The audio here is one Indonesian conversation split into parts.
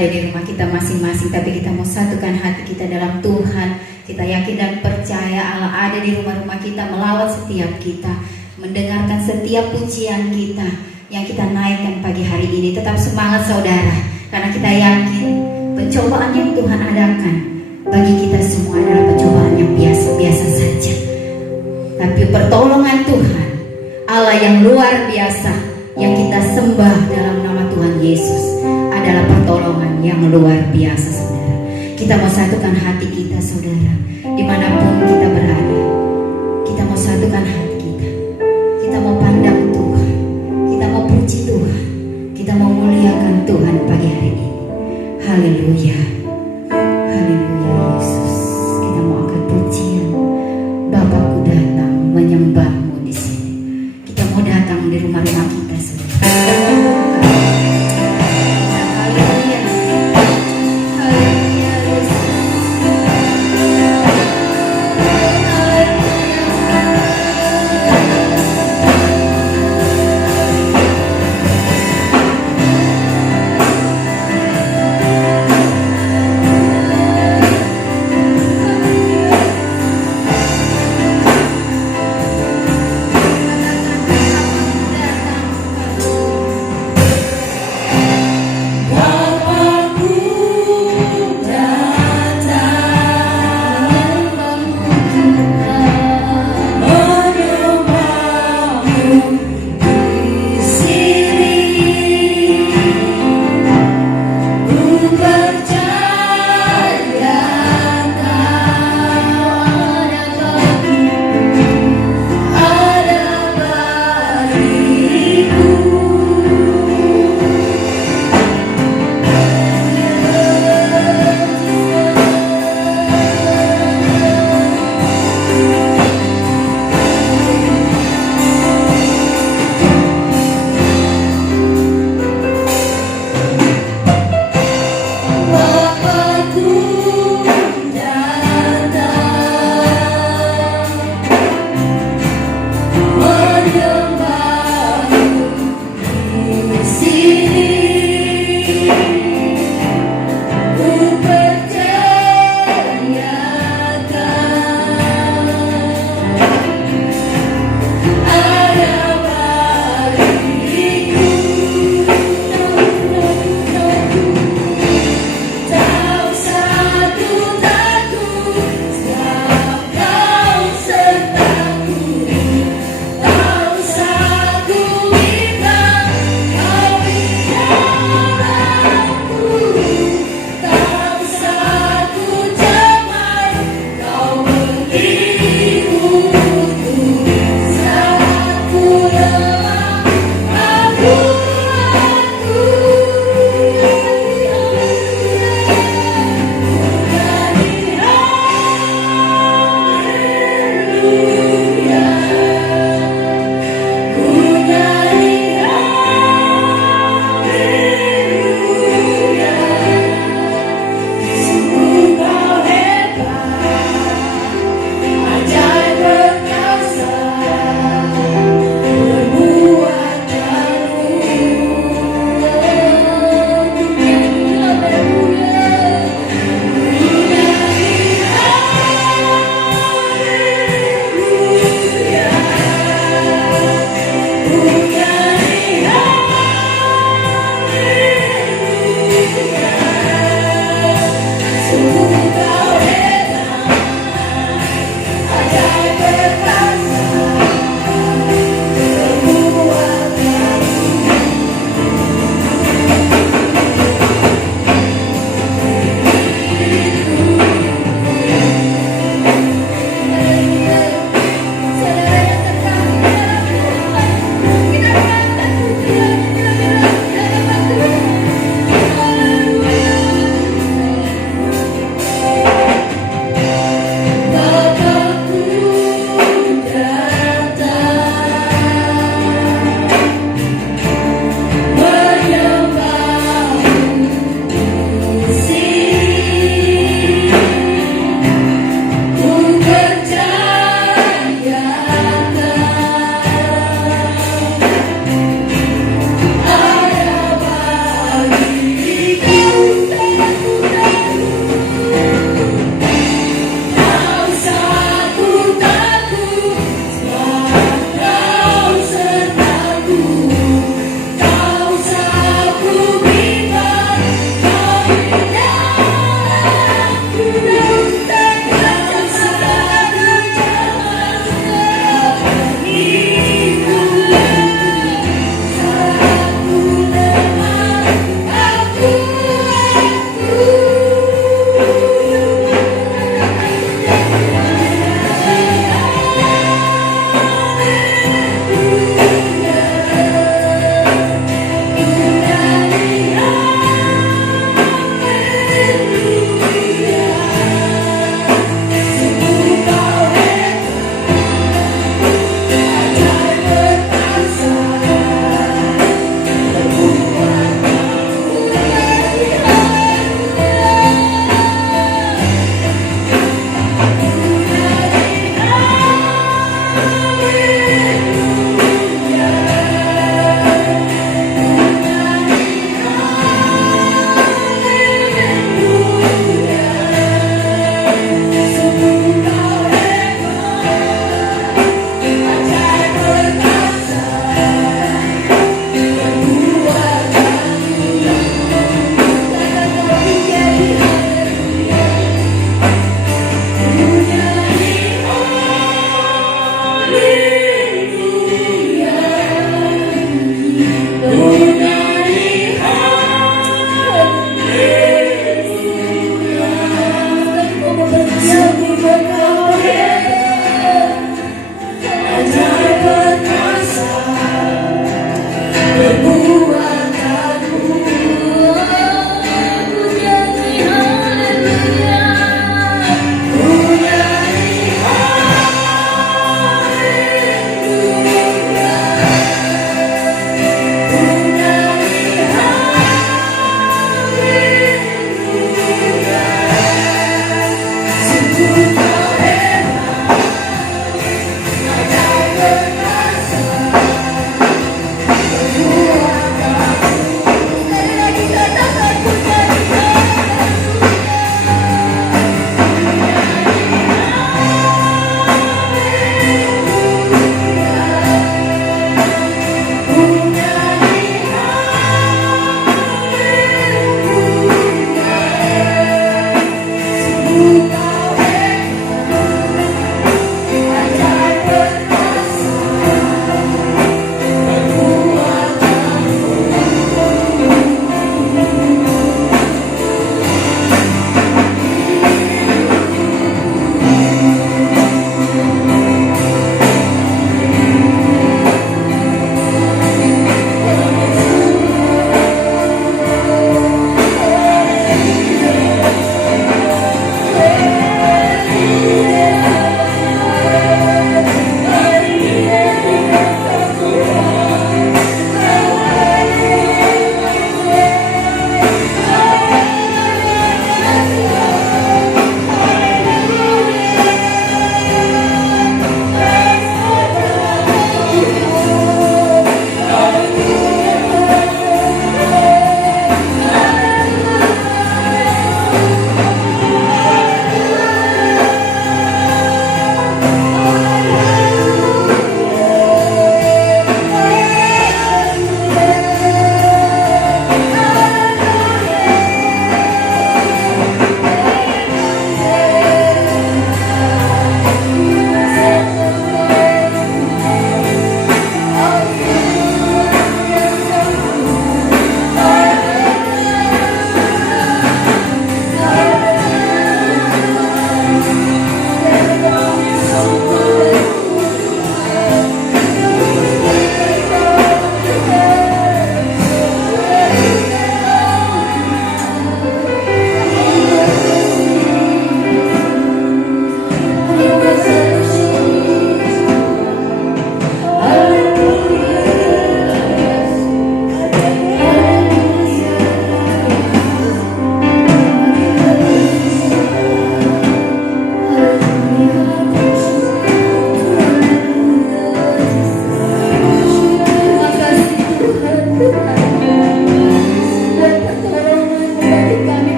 ada di rumah kita masing-masing, tapi kita mau satukan hati kita dalam Tuhan. Kita yakin dan percaya Allah ada di rumah-rumah kita, melawat setiap kita, mendengarkan setiap pujian kita yang kita naikkan pagi hari ini. Tetap semangat saudara, karena kita yakin pencobaan yang Tuhan adakan bagi kita semua adalah pencobaan yang biasa-biasa saja. Tapi pertolongan Tuhan, Allah yang luar biasa yang kita sembah dalam nama Tuhan Yesus adalah pertolongan yang luar biasa saudara. Kita mau satukan hati kita saudara, dimanapun kita berada. Kita mau satukan hati kita. Kita mau pandang Tuhan, kita mau puji Tuhan, kita mau muliakan Tuhan pagi hari ini. Haleluya, haleluya Yesus. Kita mau angkat pujian. Bapakku datang menyembahmu di sini. Kita mau datang di rumah-rumah kita saudara. Haleluya, haleluya Yesus.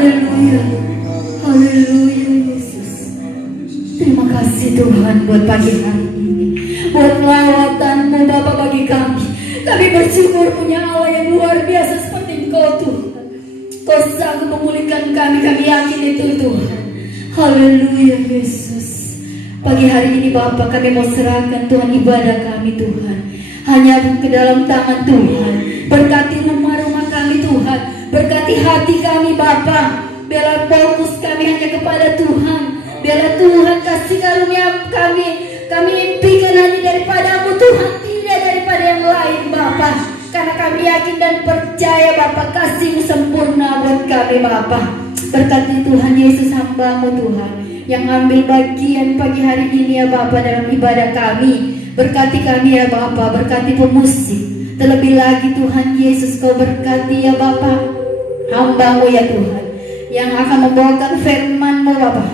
Haleluya. Haleluya Yesus. Terima kasih Tuhan buat pagi hari ini, buat lawatan-Mu Bapa bagi kami. Kami bersyukur punya Allah yang luar biasa seperti Engkau Tuhan. Kau sanggup memulihkan kami yakin itu Tuhan. Haleluya Yesus. Pagi hari ini Bapa kami mau serahkan Tuhan ibadah kami Tuhan hanya ke dalam tangan Tuhan. Berkati rumah-rumah kami Tuhan, berkati hati kami Bapa. Biarlah fokus kami hanya kepada Tuhan. Biarlah Tuhan kasih karunia kami impikan hanya daripada-Mu Tuhan, tidak daripada yang lain Bapa. Karena kami yakin dan percaya Bapa kasih-Mu sempurna buat kami Bapa. Berkati Tuhan Yesus hamba-Mu Tuhan yang ambil bagian pagi hari ini ya Bapa dalam ibadah kami. Berkati kami ya Bapa, berkati pemusik. Terlebih lagi Tuhan Yesus Kau berkati ya Bapa hamba-Mu ya Tuhan yang akan membawakan firman-Mu Bapa.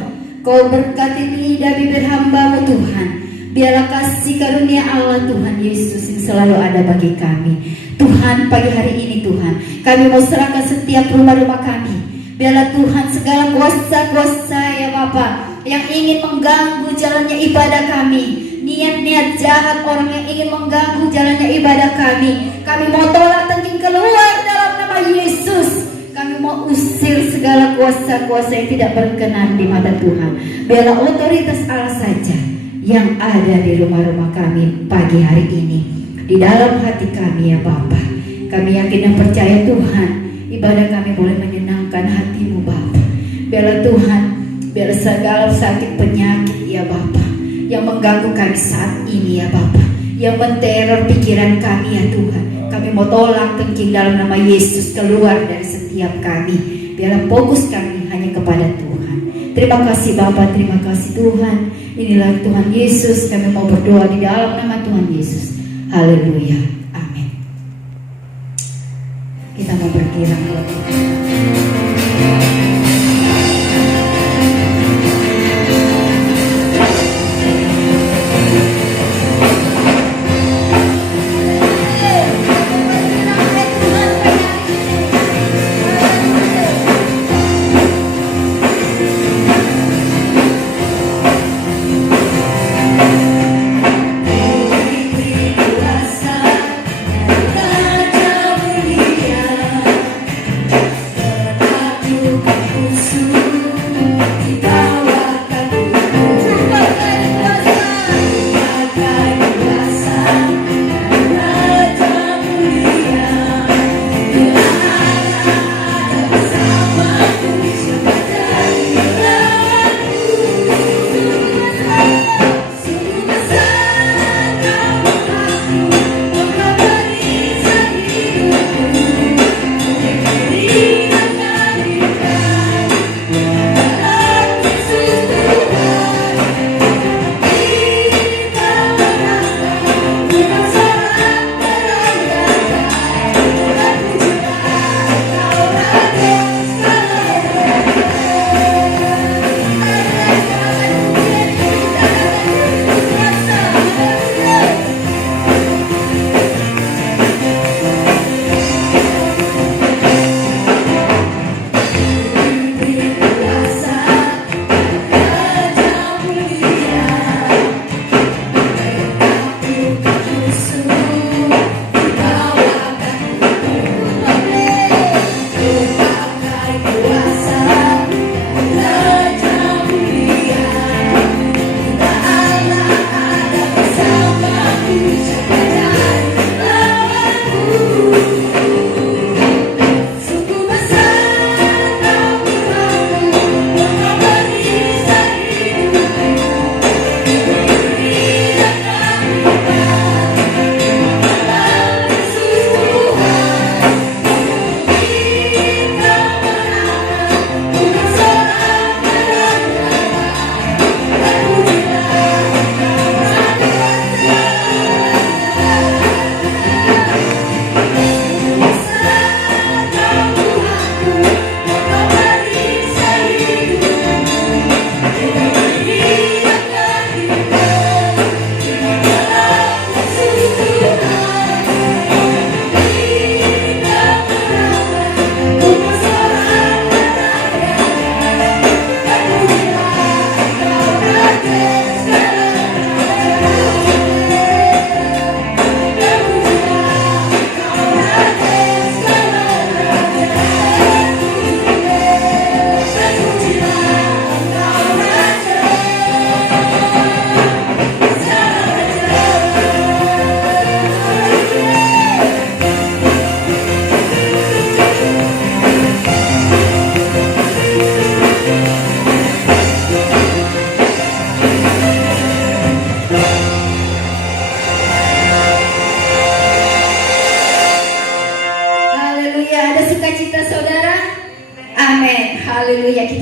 Kau berkati lidah bibir hamba-Mu Tuhan. Biarlah kasih karunia Allah Tuhan Yesus yang selalu ada bagi kami. Tuhan pagi hari ini Tuhan kami mau serahkan setiap rumah-rumah kami. Biarlah Tuhan segala kuasa-kuasa ya Bapa yang ingin mengganggu jalannya ibadah kami, niat-niat jahat orang yang ingin mengganggu jalannya ibadah kami mau tolak tengking keluar dalam nama Yesus. Kami mau usir segala kuasa-kuasa yang tidak berkenan di mata Tuhan. Biarlah otoritas Allah saja yang ada di rumah-rumah kami pagi hari ini, di dalam hati kami ya Bapa. Kami yakin dan percaya Tuhan ibadah kami boleh menyenangkan hati-Mu Bapa. Biarlah Tuhan, biar segala sakit penyakit ya Bapa yang mengganggu kami saat ini ya Bapa, yang menteror pikiran kami ya Tuhan, kami mau tolak tengking dalam nama Yesus keluar dari setiap kami. Biarlah fokus kami hanya kepada Tuhan. Terima kasih Bapa, terima kasih Tuhan. Inilah Tuhan Yesus, kami mau berdoa di dalam nama Tuhan Yesus. Haleluya, amin. Kita mau berkirang kepada Tuhan.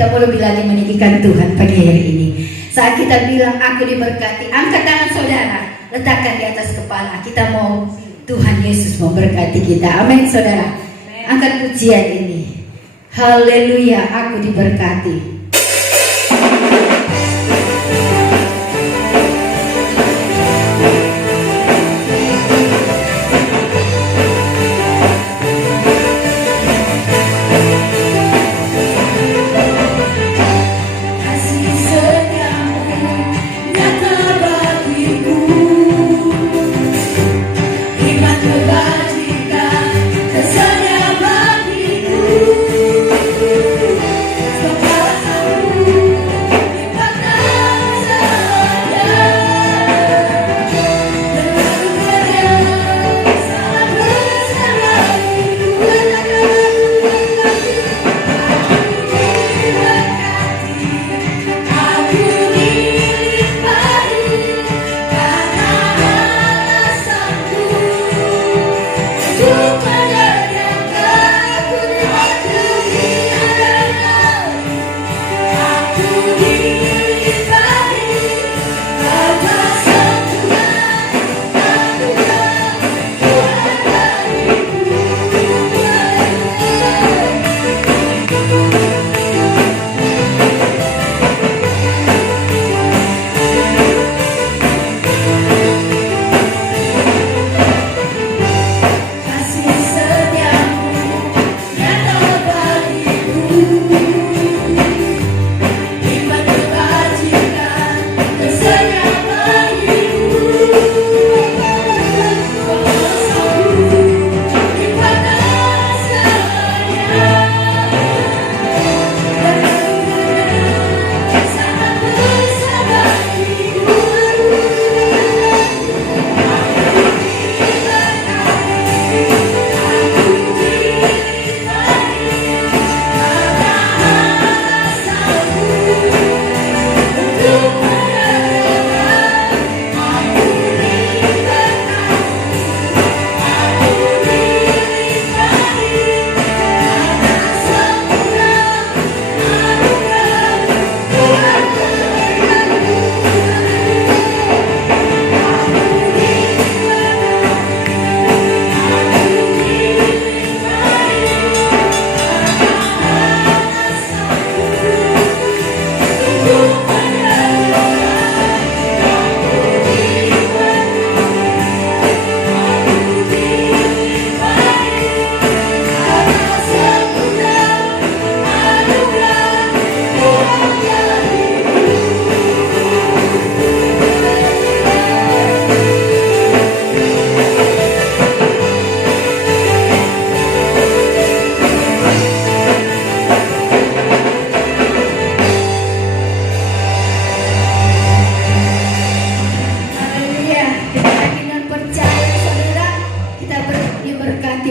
kita mau lebih lagi meninggikan Tuhan pagi hari ini. Saat kita bilang aku diberkati, angkat tangan saudara, letakkan di atas kepala. Kita mau Tuhan Yesus memberkati kita. Amin saudara. Angkat pujian ini. Haleluya, aku diberkati.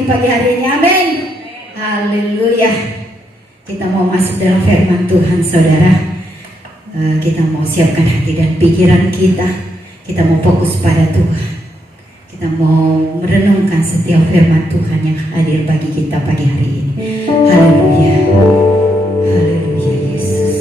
Pagi hari ini, amin. Haleluya. Kita mau masuk dalam firman Tuhan, saudara. Kita mau siapkan hati dan pikiran kita. Kita mau fokus pada Tuhan. Kita mau merenungkan setiap firman Tuhan yang hadir bagi kita pagi hari ini. Haleluya. Haleluya Yesus.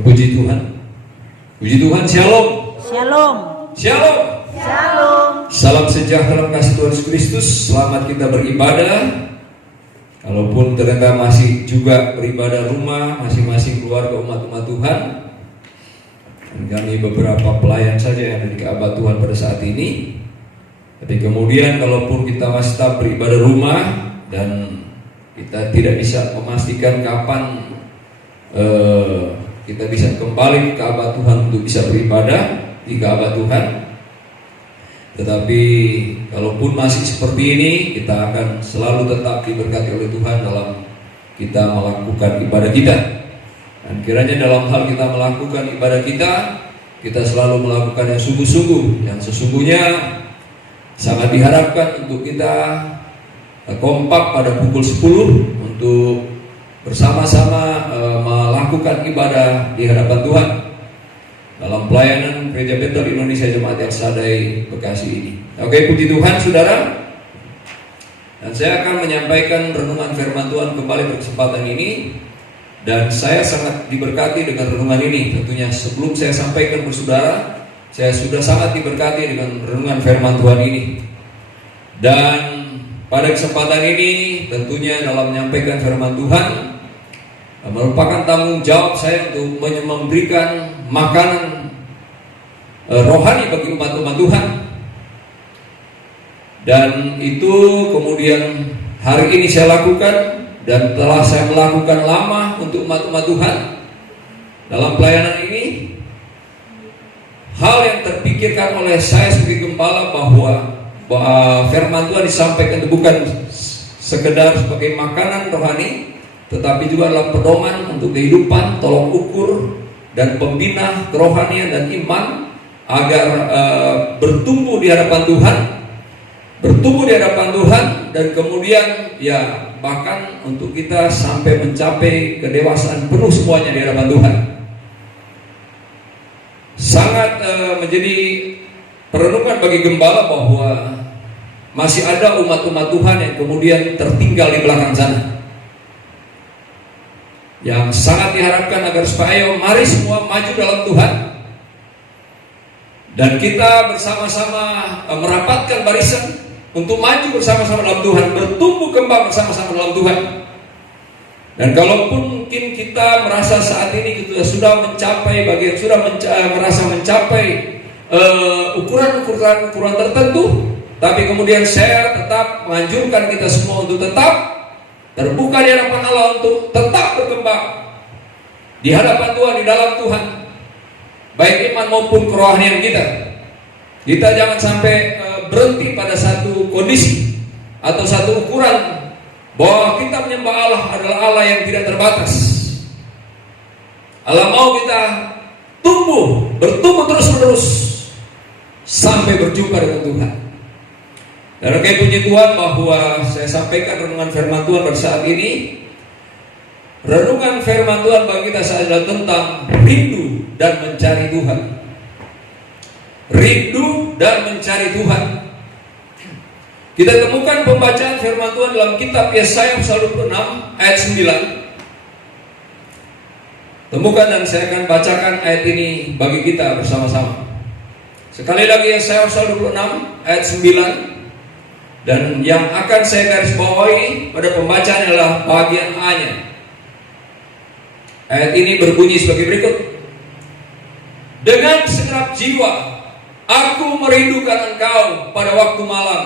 Puji Tuhan. Puji Tuhan. Shalom. Shalom. Shalom. Shalom. Salam sejahtera kasih Tuhan Yesus Kristus. Selamat kita beribadah. Kalaupun ternyata masih juga beribadah rumah, masing-masing keluarga umat-umat Tuhan. Dan kami beberapa pelayan saja yang ada di Ka'bah Tuhan pada saat ini. Tapi kemudian kalaupun kita masih tetap beribadah rumah dan kita tidak bisa memastikan kapan kita bisa kembali ke Ka'bah Tuhan untuk bisa beribadah di Ka'bah Tuhan. Tetapi kalaupun masih seperti ini, kita akan selalu tetap diberkati oleh Tuhan dalam kita melakukan ibadah kita. Dan kiranya dalam hal kita melakukan ibadah kita selalu melakukan yang sungguh-sungguh, yang sesungguhnya sangat diharapkan untuk kita kompak pada pukul 10 untuk bersama-sama melakukan ibadah di hadapan Tuhan dalam pelayanan Gereja Betel Indonesia Jemaat El Shaddai Bekasi ini. Oke, puji Tuhan saudara. Dan saya akan menyampaikan renungan firman Tuhan kembali pada kesempatan ini. Dan saya sangat diberkati dengan renungan ini. Tentunya sebelum saya sampaikan kepada saudara, saya sudah sangat diberkati dengan renungan firman Tuhan ini. Dan pada kesempatan ini tentunya dalam menyampaikan firman Tuhan merupakan tanggung jawab saya untuk memberikan makanan rohani bagi umat-umat Tuhan. Dan itu kemudian hari ini saya lakukan dan telah saya melakukan lama untuk umat-umat Tuhan dalam pelayanan ini. Hal yang terpikirkan oleh saya sebagai gembala bahwa firman Tuhan disampaikan itu bukan sekedar sebagai makanan rohani, tetapi juga adalah pedoman untuk kehidupan, tolok ukur dan pembina kerohanian dan iman agar bertumbuh di hadapan Tuhan, dan kemudian ya bahkan untuk kita sampai mencapai kedewasaan penuh semuanya di hadapan Tuhan. sangat menjadi perenungan bagi gembala bahwa masih ada umat-umat Tuhan yang kemudian tertinggal di belakang sana. Yang sangat diharapkan agar supaya mari semua maju dalam Tuhan, dan kita bersama-sama merapatkan barisan untuk maju bersama-sama dalam Tuhan, bertumbuh kembang bersama-sama dalam Tuhan. Dan kalaupun mungkin kita merasa saat ini kita sudah mencapai merasa mencapai ukuran tertentu, tapi kemudian saya tetap menganjurkan kita semua untuk tetap terbuka di hadapan Allah, untuk tetap berkembang di hadapan Tuhan, di dalam Tuhan, baik iman maupun kerohanian kita. Kita jangan sampai berhenti pada satu kondisi atau satu ukuran bahwa kita menyembah Allah adalah Allah yang tidak terbatas. Allah mau kita bertumbuh terus-menerus sampai berjumpa dengan Tuhan. Dan oke, puji Tuhan bahwa saya sampaikan renungan firman Tuhan pada saat ini. Renungan firman Tuhan bagi kita saat adalah tentang rindu dan mencari Tuhan. Rindu dan mencari Tuhan. Kita temukan pembacaan firman Tuhan dalam kitab Yesaya pasal 26 ayat 9. Temukan dan saya akan bacakan ayat ini bagi kita bersama-sama. Sekali lagi Yesaya pasal 26 ayat 9. Dan yang akan saya garis bawahi pada pembacaan adalah bagian A-nya. Ayat ini berbunyi sebagai berikut. Dengan segenap jiwa aku merindukan engkau pada waktu malam.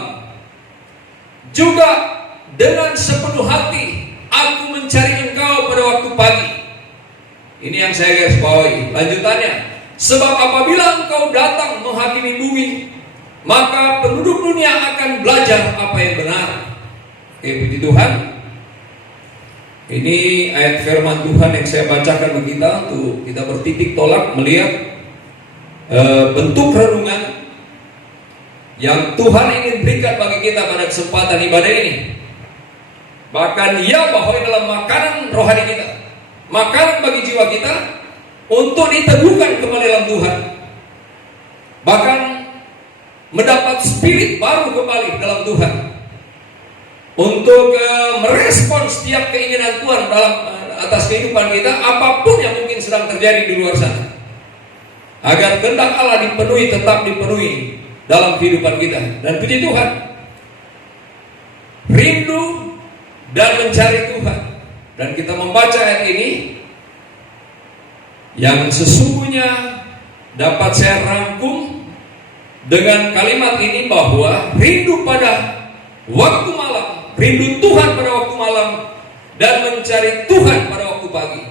Juga dengan sepenuh hati aku mencari engkau pada waktu pagi. Ini yang saya garis bawahi. Lanjutannya, sebab apabila engkau datang menghakimi bumi, maka penduduk dunia akan belajar apa yang benar. Oke, puji Tuhan. Ini ayat firman Tuhan yang saya bacakan bagi kita untuk kita bertitik tolak melihat bentuk renungan yang Tuhan ingin berikan bagi kita pada kesempatan ibadah ini. Bahkan ia bahwa dalam makanan rohani kita, makanan bagi jiwa kita untuk diteguhkan kembali dalam Tuhan. Bahkan mendapat spirit baru kembali dalam Tuhan, untuk merespon setiap keinginan Tuhan dalam atas kehidupan kita, apapun yang mungkin sedang terjadi di luar sana, agar kehendak Allah tetap dipenuhi dalam kehidupan kita. Dan puji Tuhan, rindu dan mencari Tuhan. Dan kita membaca ayat ini yang sesungguhnya dapat saya rangkum dengan kalimat ini, bahwa rindu pada waktu malam, rindu Tuhan pada waktu malam, dan mencari Tuhan pada waktu pagi.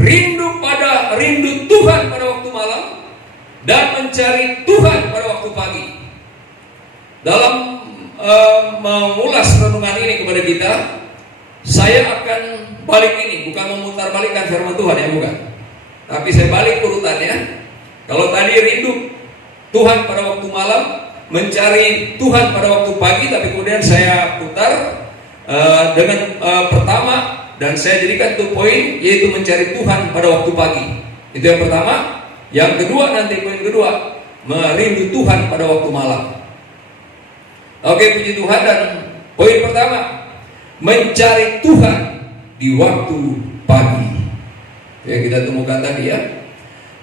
Rindu Tuhan pada waktu malam dan mencari Tuhan pada waktu pagi. Dalam mengulas renungan ini kepada kita, saya akan balik ini, bukan memutar balikkan firman Tuhan ya, bukan. Tapi saya balik urutannya. Kalau tadi rindu Tuhan pada waktu malam, mencari Tuhan pada waktu pagi, tapi kemudian saya putar dengan pertama, dan saya jadikan itu poin, yaitu mencari Tuhan pada waktu pagi. Itu yang pertama. Yang kedua, nanti poin kedua, merindu Tuhan pada waktu malam. Oke, puji Tuhan. Dan poin pertama, mencari Tuhan di waktu pagi. Ya, kita temukan tadi ya,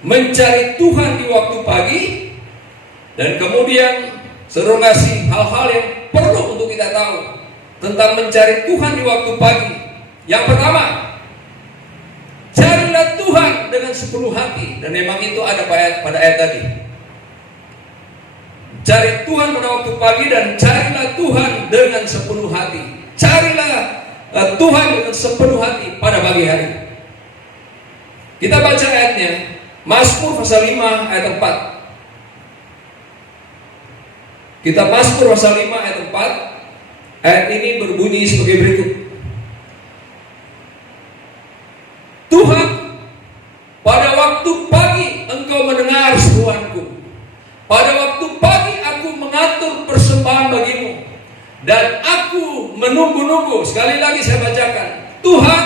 mencari Tuhan di waktu pagi. Dan kemudian suruh ngasih hal-hal yang perlu untuk kita tahu tentang mencari Tuhan di waktu pagi. Yang pertama, carilah Tuhan dengan sepenuh hati. Dan memang itu ada pada ayat tadi. Cari Tuhan pada waktu pagi dan carilah Tuhan dengan sepenuh hati. Carilah Tuhan dengan sepenuh hati pada pagi hari. Kita baca ayatnya, Mazmur pasal 5 ayat 4. Kitab Mazmur pasal 5 ayat 4. Ayat ini berbunyi sebagai berikut. Tuhan, pada waktu pagi engkau mendengar seruanku. Pada waktu pagi aku mengatur persembahan bagimu, dan aku menunggu-nunggu. Sekali lagi saya bacakan. Tuhan,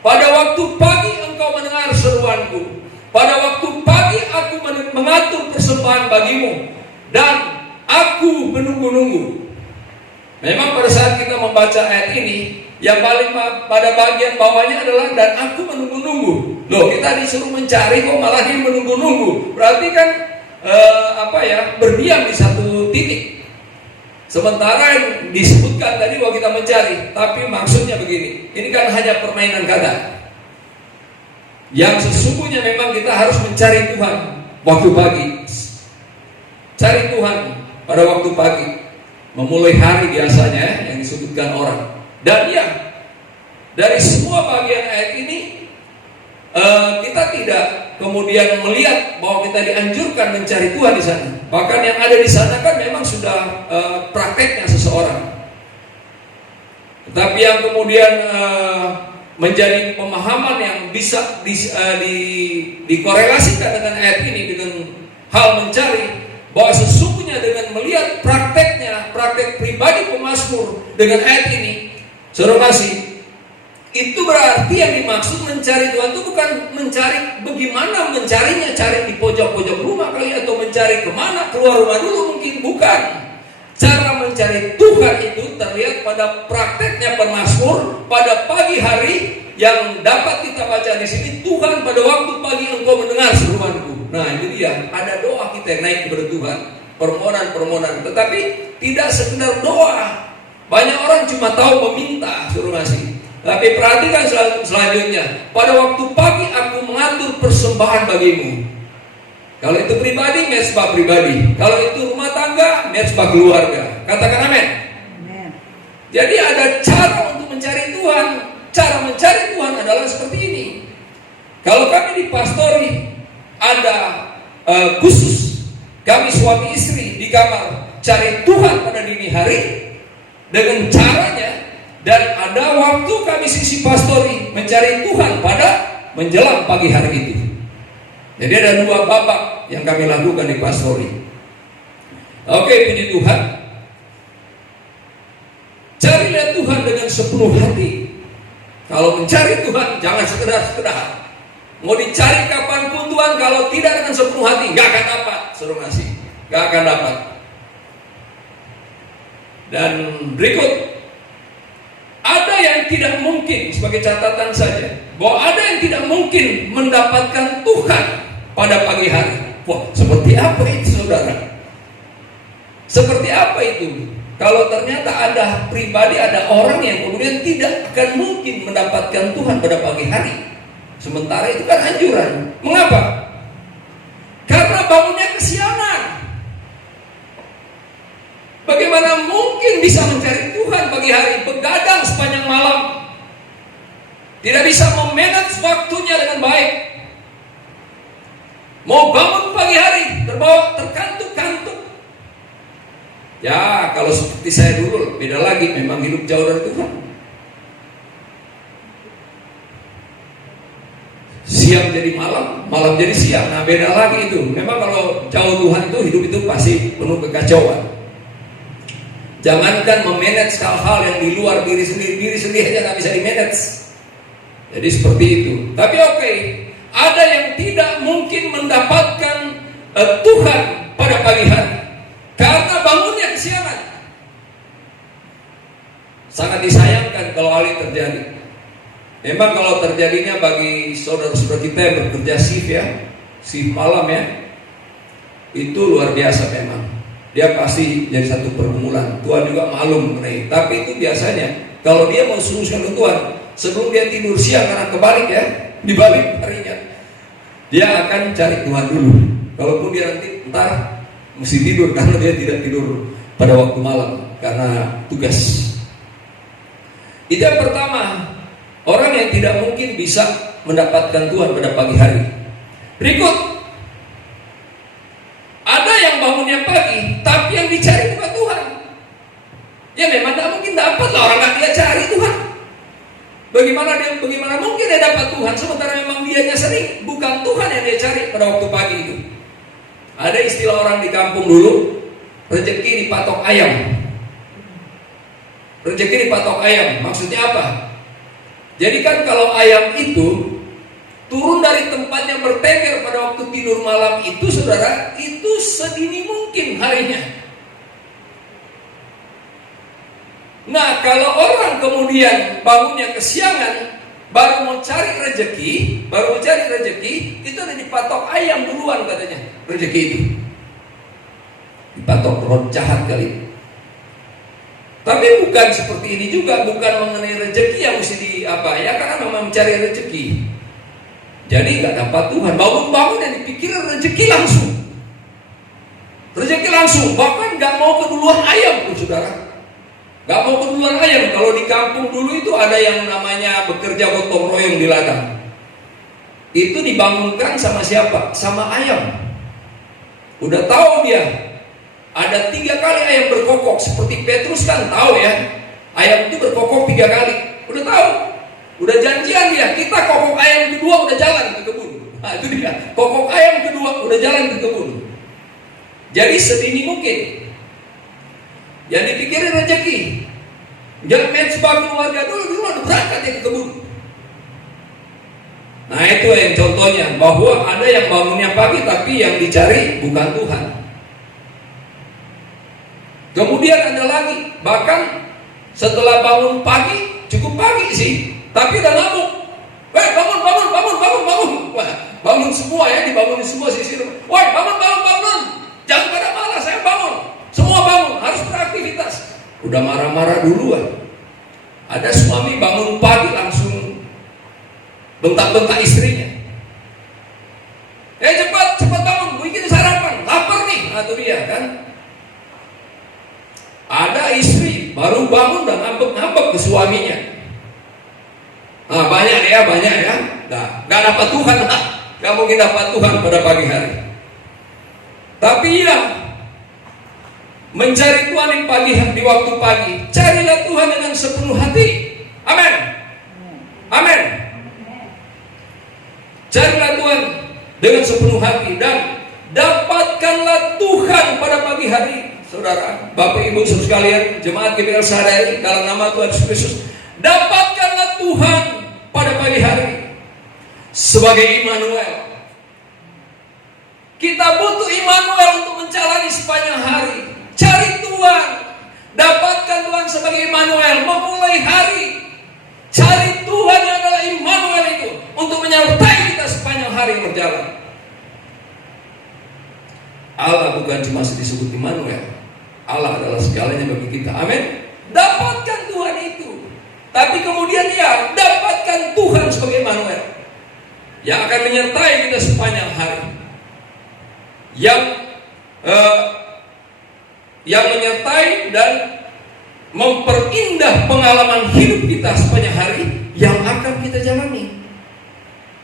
pada waktu pagi engkau mendengar seruanku. pada waktu pagi aku mengatur persembahan bagimu, dan aku menunggu-nunggu. Memang pada saat kita membaca ayat ini, yang paling pada bagian bawahnya adalah dan aku menunggu-nunggu. Loh, kita disuruh mencari kok malah dia menunggu-nunggu. Berarti kan berdiam di satu titik. Sementara yang disebutkan tadi bahwa kita mencari, tapi maksudnya begini, ini kan hanya permainan kata. Yang sesungguhnya memang kita harus mencari Tuhan waktu pagi. Cari Tuhan pada waktu pagi, memulai hari biasanya yang disebutkan orang. Dan ya, dari semua bagian ayat ini kita tidak kemudian melihat bahwa kita dianjurkan mencari Tuhan di sana. Bahkan yang ada di sana kan memang sudah prakteknya seseorang. Tetapi yang kemudian menjadi pemahaman yang bisa dikorelasikan dengan ayat ini, dengan hal mencari, bahwa sesungguhnya dengan melihat praktek pribadi pemazmur dengan ayat ini, saudara kasih, itu berarti yang dimaksud mencari Tuhan itu bukan mencari bagaimana mencarinya, cari di pojok-pojok rumah kali, atau mencari kemana, keluar rumah dulu, mungkin bukan. Cara mencari Tuhan itu terlihat pada prakteknya pemazmur pada pagi hari, yang dapat kita baca di sini. Tuhan, pada waktu pagi Engkau mendengar seruanku. Nah, itu dia, ada doa kita yang naik kepada Tuhan, permohonan-permohonan. Tetapi tidak sekedar doa. Banyak orang cuma tahu meminta, suruh ngasih. Tapi perhatikan selanjutnya, pada waktu pagi aku mengatur persembahan bagimu. Kalau itu pribadi, mezbah pribadi. Kalau itu rumah tangga, mezbah keluarga. Katakan amin. Jadi ada cara untuk mencari Tuhan. Cara mencari Tuhan adalah seperti ini. Kalau kami di pastori, ada khusus kami suami istri di kamar cari Tuhan pada dini hari dengan caranya, dan ada waktu kami sisi pastori mencari Tuhan pada menjelang pagi hari itu. Jadi ada dua babak yang kami lakukan di pastori. Oke, puji Tuhan. Carilah Tuhan dengan sepenuh hati. Kalau mencari Tuhan jangan sekedar. Mau dicari kapanpun Tuhan, kalau tidak dengan sepenuh hati gak akan dapat. Suruh ngasih, gak akan dapat. Dan berikut, ada yang tidak mungkin, sebagai catatan saja, bahwa ada yang tidak mungkin mendapatkan Tuhan pada pagi hari. Wah, seperti apa itu, saudara? Seperti apa itu? Kalau ternyata ada pribadi, ada orang yang kemudian tidak akan mungkin mendapatkan Tuhan pada pagi hari, sementara itu kan anjuran. Mengapa? Karena bangunnya kesiangan. Bagaimana mungkin bisa mencari Tuhan pagi hari? Begadang sepanjang malam, tidak bisa memanage waktunya dengan baik. Mau bangun pagi hari terbawa terkantuk-kantuk. Ya, kalau seperti saya dulu beda lagi, memang hidup jauh dari Tuhan. Siang jadi malam, malam jadi siang. Nah, beda lagi itu. Memang kalau jauh Tuhan itu, hidup itu pasti penuh kekacauan. Jangankan memanage hal-hal yang di luar diri sendiri aja nggak bisa dimanage. Jadi seperti itu. Tapi oke, ada yang tidak mungkin mendapatkan Tuhan pada pagi hari karena bangunnya kesiangan. Sangat disayangkan kalau hal ini terjadi. Memang kalau terjadinya bagi saudara-saudara kita yang bekerja shift malam ya, itu luar biasa memang. Dia pasti jadi satu pergumulan. Tuhan juga maklum mengenai. Tapi itu biasanya kalau dia mau solusikan ke Tuhan, sebelum dia tidur siang, karena kebalik ya, dibalik harinya, dia akan cari Tuhan dulu. Kalaupun dia nanti entar mesti tidur, karena dia tidak tidur pada waktu malam karena tugas. Itu yang pertama, orang yang tidak mungkin bisa mendapatkan Tuhan pada pagi hari. Berikut, ada yang bangunnya pagi, tapi yang dicari bukan Tuhan. Ya memang tidak mungkin dapat lah, orang dia cari Tuhan. Bagaimana mungkin dia dapat Tuhan, sementara memang dianya sering, bukan Tuhan yang dia cari pada waktu pagi itu. Ada istilah orang di kampung dulu, rezeki dipatok ayam. Rezeki dipatok ayam, maksudnya apa? Jadi kan kalau ayam itu turun dari tempatnya berteker pada waktu tidur malam itu, saudara, itu sedini mungkin harinya. Nah, kalau orang kemudian bangunnya kesiangan, baru mau cari rezeki, itu udah dipatok ayam duluan katanya, rezeki itu. Dipatok roh jahat kali. Tapi bukan seperti ini juga, bukan mengenai rezeki yang mesti karena memang mencari rezeki. Jadi nggak dapat Tuhan, bangun-bangun yang dipikirin rezeki langsung. Rezeki langsung, bahkan nggak mau keduluan ayam tuh, saudara. Nggak mau keduluan ayam. Kalau di kampung dulu itu ada yang namanya bekerja gotong royong di ladang. Itu dibangunkan sama siapa? Sama ayam. Udah tahu dia, ada 3 kali ayam berkokok. Seperti Petrus kan tahu ya, ayam itu berkokok 3 kali. Udah tahu, udah janjian dia, kita kokok ayam kedua udah jalan ke kebun. Nah itu dia, kokok ayam kedua udah jalan ke kebun. Jadi sedini mungkin yang dipikirin rezeki. Jangan main sebagai keluarga dulu udah berangkat ya ke kebun. Nah itu yang contohnya, bahwa ada yang bangunnya pagi tapi yang dicari bukan Tuhan. Kemudian ada lagi, bahkan setelah bangun pagi, cukup pagi sih, tapi udah ngamuk. Bangun. Wah, bangun semua ya, dibangunin semua sisi. Woi, bangun. Jangan pada malas, saya bangun. Semua bangun, harus beraktivitas. Udah marah-marah duluan. Ada suami bangun pagi langsung bentak-bentak istrinya. Cepat bangun, bikin sarapan, lapar nih. Nah itu dia kan. Ada istri baru bangun dan ngambek-ngambek ke suaminya. Nah banyak ya. Nah, gak dapat Tuhan lah. Gak mungkin dapat Tuhan pada pagi hari. Tapi ya, mencari Tuhan di waktu pagi, carilah Tuhan dengan sepenuh hati. Amin. Carilah Tuhan dengan sepenuh hati dan dapatkanlah Tuhan pada pagi hari. Saudara, Bapak Ibu saudara sekalian, jemaat GBL Sadari dalam nama Tuhan Yesus Kristus, dapatkanlah Tuhan pada pagi hari sebagai Immanuel. Kita butuh Immanuel untuk menjalani sepanjang hari. Cari Tuhan, dapatkan Tuhan sebagai Immanuel memulai hari. Cari Tuhan yang adalah Immanuel itu untuk menyertai kita sepanjang hari berjalan. Allah bukan cuma disebut Immanuel, Allah adalah segalanya bagi kita. Amin. Dapatkan Tuhan itu. Tapi kemudian ya, dapatkan Tuhan sebagai Immanuel yang akan menyertai kita sepanjang hari. Yang menyertai dan memperindah pengalaman hidup kita sepanjang hari yang akan kita jalani.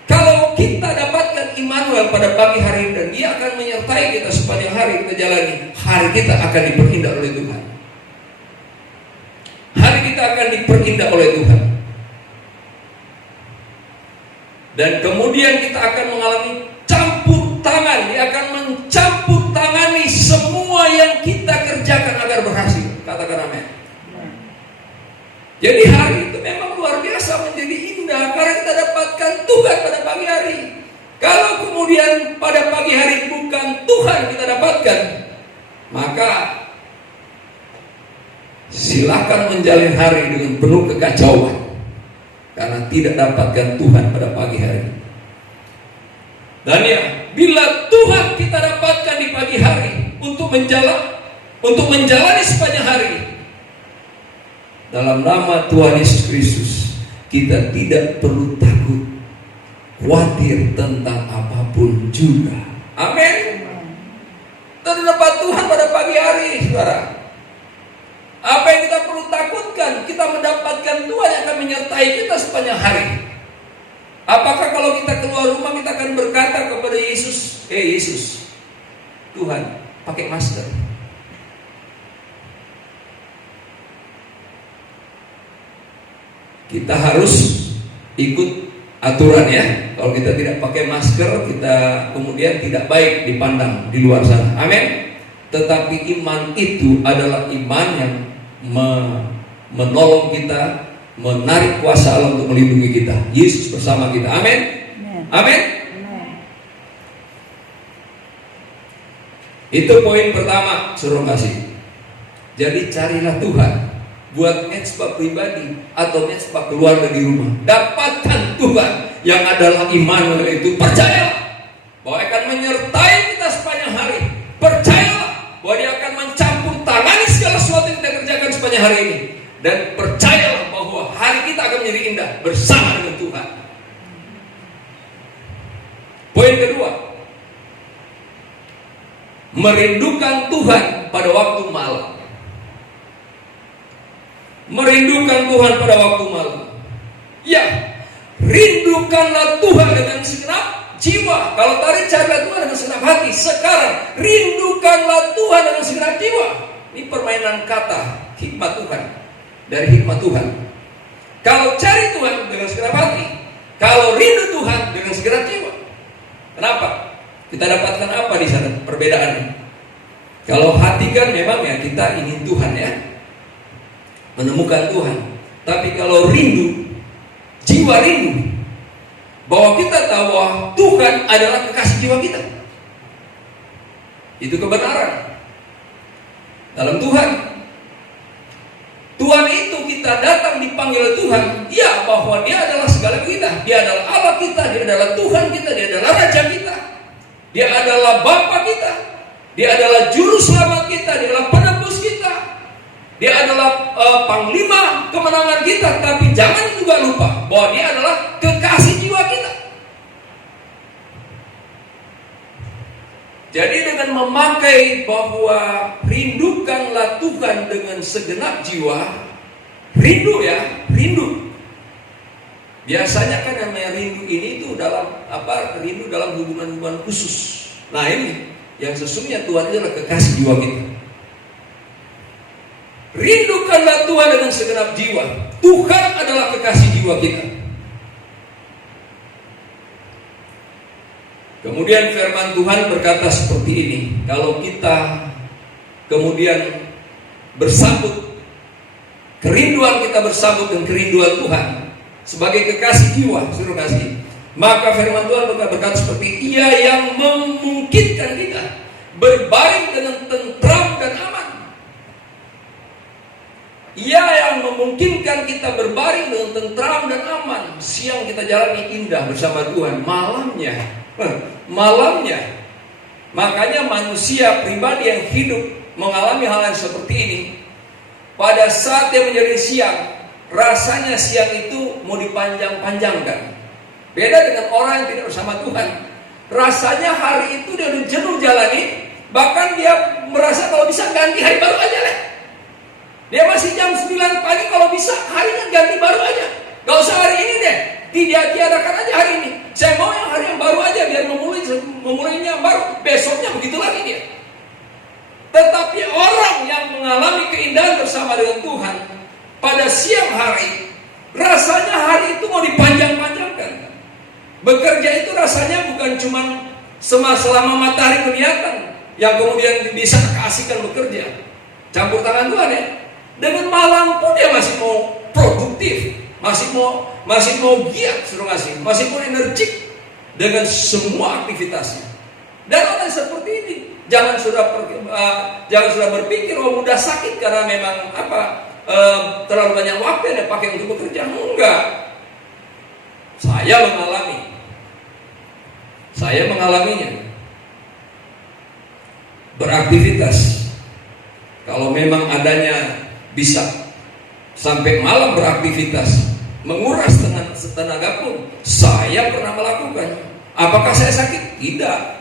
Kalau kita dapatkan Immanuel pada pagi hari dan dia akan menyertai kita sepanjang hari kita jalani, hari kita akan diperindah oleh Tuhan. Hari kita akan diperindah oleh Tuhan. Dan kemudian kita akan mengalami campur tangan. Dia akan mencampur tangani semua yang kita kerjakan agar berhasil. Katakan amin. Jadi hari itu memang luar biasa menjadi indah karena kita dapatkan Tuhan pada pagi hari. Kalau kemudian pada pagi hari bukan Tuhan kita dapatkan, maka silakan menjalani hari dengan penuh kekacauan karena tidak dapatkan Tuhan pada pagi hari. Dan ya, bila Tuhan kita dapatkan di pagi hari untuk menjalani sepanjang hari, dalam nama Tuhan Yesus Kristus, kita tidak perlu takut, khawatir tentang apapun juga. Amin. Kita dapat Tuhan pada pagi hari, saudara. Apa yang kita perlu takutkan? Kita mendapatkan Tuhan yang akan menyertai kita sepanjang hari. Apakah kalau kita keluar rumah kita akan berkata kepada Yesus, Yesus, Tuhan, pakai masker. Kita harus ikut aturan ya. Kalau kita tidak pakai masker, kita kemudian tidak baik dipandang di luar sana. Amin. Tetapi iman itu adalah iman yang menolong kita, menarik kuasa Allah untuk melindungi kita. Yesus bersama kita. Amin. Amin. Itu poin pertama, suruh kasih. Jadi carilah Tuhan. Buat metsbah pribadi atau metsbah keluarga di rumah, dapatkan Tuhan yang adalah Immanuel itu. Percayalah bahwa akan menyertai kita sepanjang hari. Percayalah bahwa Dia akan mencampur tangani segala sesuatu yang kita kerjakan sepanjang hari ini. Dan percayalah bahwa hari kita akan menjadi indah bersama dengan Tuhan. Poin kedua, merindukan Tuhan pada waktu malam. Merindukan Tuhan pada waktu malam. Ya, rindukanlah Tuhan dengan segenap jiwa. Kalau tadi carilah Tuhan dengan segenap hati, sekarang rindukanlah Tuhan dengan segenap jiwa. Ini permainan kata, hikmat Tuhan. Dari hikmat Tuhan. Kalau cari Tuhan dengan segenap hati, kalau rindu Tuhan dengan segenap jiwa. Kenapa? Kita dapatkan apa di sana perbedaannya? Kalau hati kan memang ya kita ingin Tuhan ya, menemukan Tuhan. Tapi kalau rindu, jiwa rindu, bahwa kita tahu bahwa Tuhan adalah kekasih jiwa kita. Itu kebenaran dalam Tuhan. Tuhan itu kita datang dipanggil Tuhan, ya, bahwa Dia adalah segala kita. Dia adalah Allah kita, Dia adalah Tuhan kita, Dia adalah Raja kita, Dia adalah Bapa kita, Dia adalah Juru Selamat kita, Dia adalah penebus kita, Dia adalah panglima kemenangan kita. Tapi jangan juga lupa bahwa Dia adalah kekasih jiwa kita. Jadi dengan memakai bahwa rindukanlah Tuhan dengan segenap jiwa, rindu ya, rindu. Biasanya kan namanya rindu ini itu dalam apa? Rindu dalam hubungan-hubungan khusus. Nah ini yang sesungguhnya Tuhan itu adalah kekasih jiwa kita. Rindukanlah Tuhan dengan segenap jiwa. Tuhan adalah kekasih jiwa kita. Kemudian firman Tuhan berkata seperti ini. Kalau kita kemudian bersambut, kerinduan kita bersambut dengan kerinduan Tuhan sebagai kekasih jiwa, suruh kasih, maka firman Tuhan berkata seperti, Ia yang memungkinkan kita berbaring dengan tentram dan aman. Ia yang memungkinkan kita berbaring dengan tentram dan aman. Siang kita jalani indah bersama Tuhan, malamnya. Makanya manusia pribadi yang hidup mengalami hal yang seperti ini, pada saat dia menjadi siang, rasanya siang itu mau dipanjang-panjangkan. Beda dengan orang yang tidak bersama Tuhan. Rasanya hari itu dia udah jenuh jalani, bahkan dia merasa kalau bisa ganti hari baru aja lah. Dia masih jam 9 pagi, kalau bisa harinya ganti baru aja. Gak usah hari ini deh, tiadakan aja hari ini. Saya mau yang hari yang baru aja, biar memulainya yang baru. Besoknya begitu lagi dia. Tetapi orang yang mengalami keindahan bersama dengan Tuhan pada siang hari, rasanya hari itu mau dipanjang-panjangkan. Bekerja itu rasanya bukan cuma selama matahari kelihatan, yang kemudian bisa keasikan bekerja. Campur tangan Tuhan ya. Dengan malam pun dia masih mau produktif, masih mau giat, suruh kasih, masih mau energik dengan semua aktivitasnya. Dan orang seperti ini jangan sudah berpikir mudah sakit karena memang terlalu banyak waktu yang dipakai untuk bekerja. Enggak. Saya mengalaminya. Beraktivitas, kalau memang adanya bisa sampai malam beraktivitas, menguras dengan tenaga pun saya pernah melakukan. Apakah saya sakit? Tidak.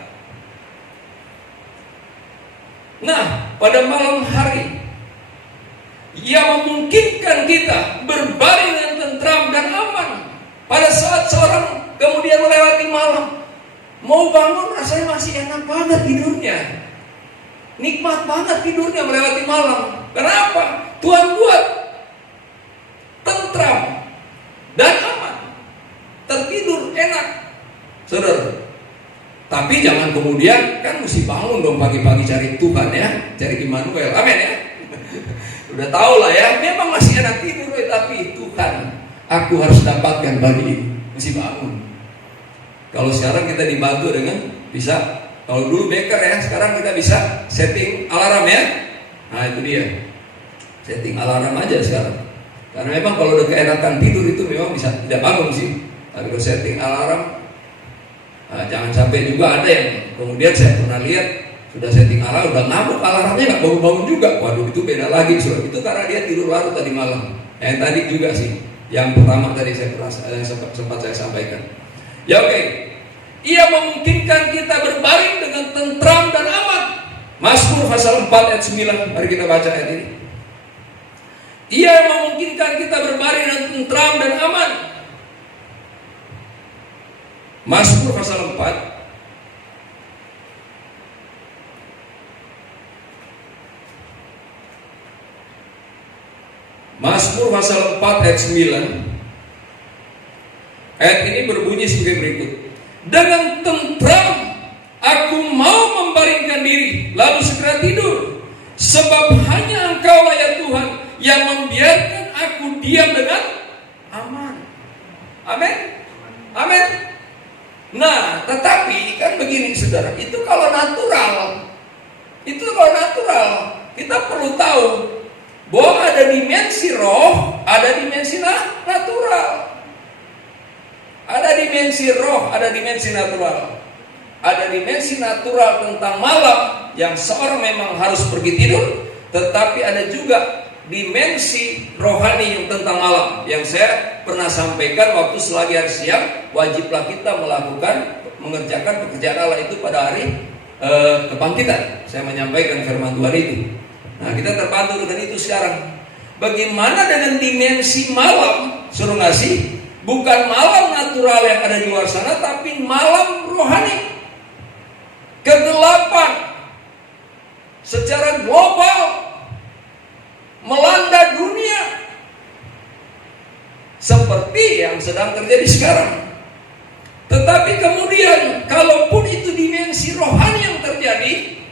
Nah, pada malam hari Ia memungkinkan kita berbaring dengan tentram dan aman. Pada saat seorang kemudian melewati malam, mau bangun rasanya masih enak banget tidurnya, nikmat banget tidurnya melewati malam. Kenapa? Tuhan buat tentram dan aman, tertidur enak, saudara. Tapi jangan kemudian kan mesti bangun dong pagi-pagi cari Tuhan ya, cari Immanuel, amin ya. Udah tahu lah ya, memang masih enak tidur, tapi Tuhan, aku harus dapatkan pagi ini, mesti bangun. Kalau sekarang kita dibantu dengan bisa, kalau dulu beker ya, sekarang kita bisa setting alarm ya. Nah itu dia, setting alarm aja sekarang. Karena memang kalau udah keenakan tidur itu memang bisa tidak bangun sih. Tapi kalau setting alarm, nah, jangan sampai juga ada yang kemudian saya pernah lihat sudah setting alarm, udah ngamuk alarmnya nggak bangun-bangun juga. Waduh itu beda lagi, soal itu karena dia tidur larut tadi malam. Yang tadi juga sih, yang pertama tadi sempat saya sampaikan. Ya oke. Ia memungkinkan kita berbaring dengan tentram dan aman. Mazmur pasal 4 ayat 9. Mari kita baca ayat ini. Ia memungkinkan kita berbaring dengan tentram dan aman. Mazmur pasal 4 Mazmur pasal 4 ayat 9. Ayat ini berbunyi sebagai berikut. Dengan tentram aku mau membaringkan diri, lalu segera tidur. Sebab hanya Engkau lah ya Tuhan yang membiarkan aku diam dengan aman. Amin. Amin. Nah, tetapi kan begini saudara, itu kalau natural. Kita perlu tahu bahwa ada dimensi roh, ada dimensi natural. Ada dimensi roh, ada dimensi natural. Ada dimensi natural tentang malam yang seorang memang harus pergi tidur, tetapi ada juga dimensi rohani yang tentang malam yang saya pernah sampaikan waktu selagi hari siang. Wajiblah kita mengerjakan pekerjaan Allah itu pada hari kebangkitan. Saya menyampaikan firman Tuhan itu. Nah, kita terbantu dengan itu sekarang. Bagaimana dengan dimensi malam? Suruh ngasih. Bukan malam natural yang ada di luar sana, tapi malam rohani. Kegelapan secara global melanda dunia seperti yang sedang terjadi sekarang. Tetapi kemudian kalaupun itu dimensi rohani yang terjadi,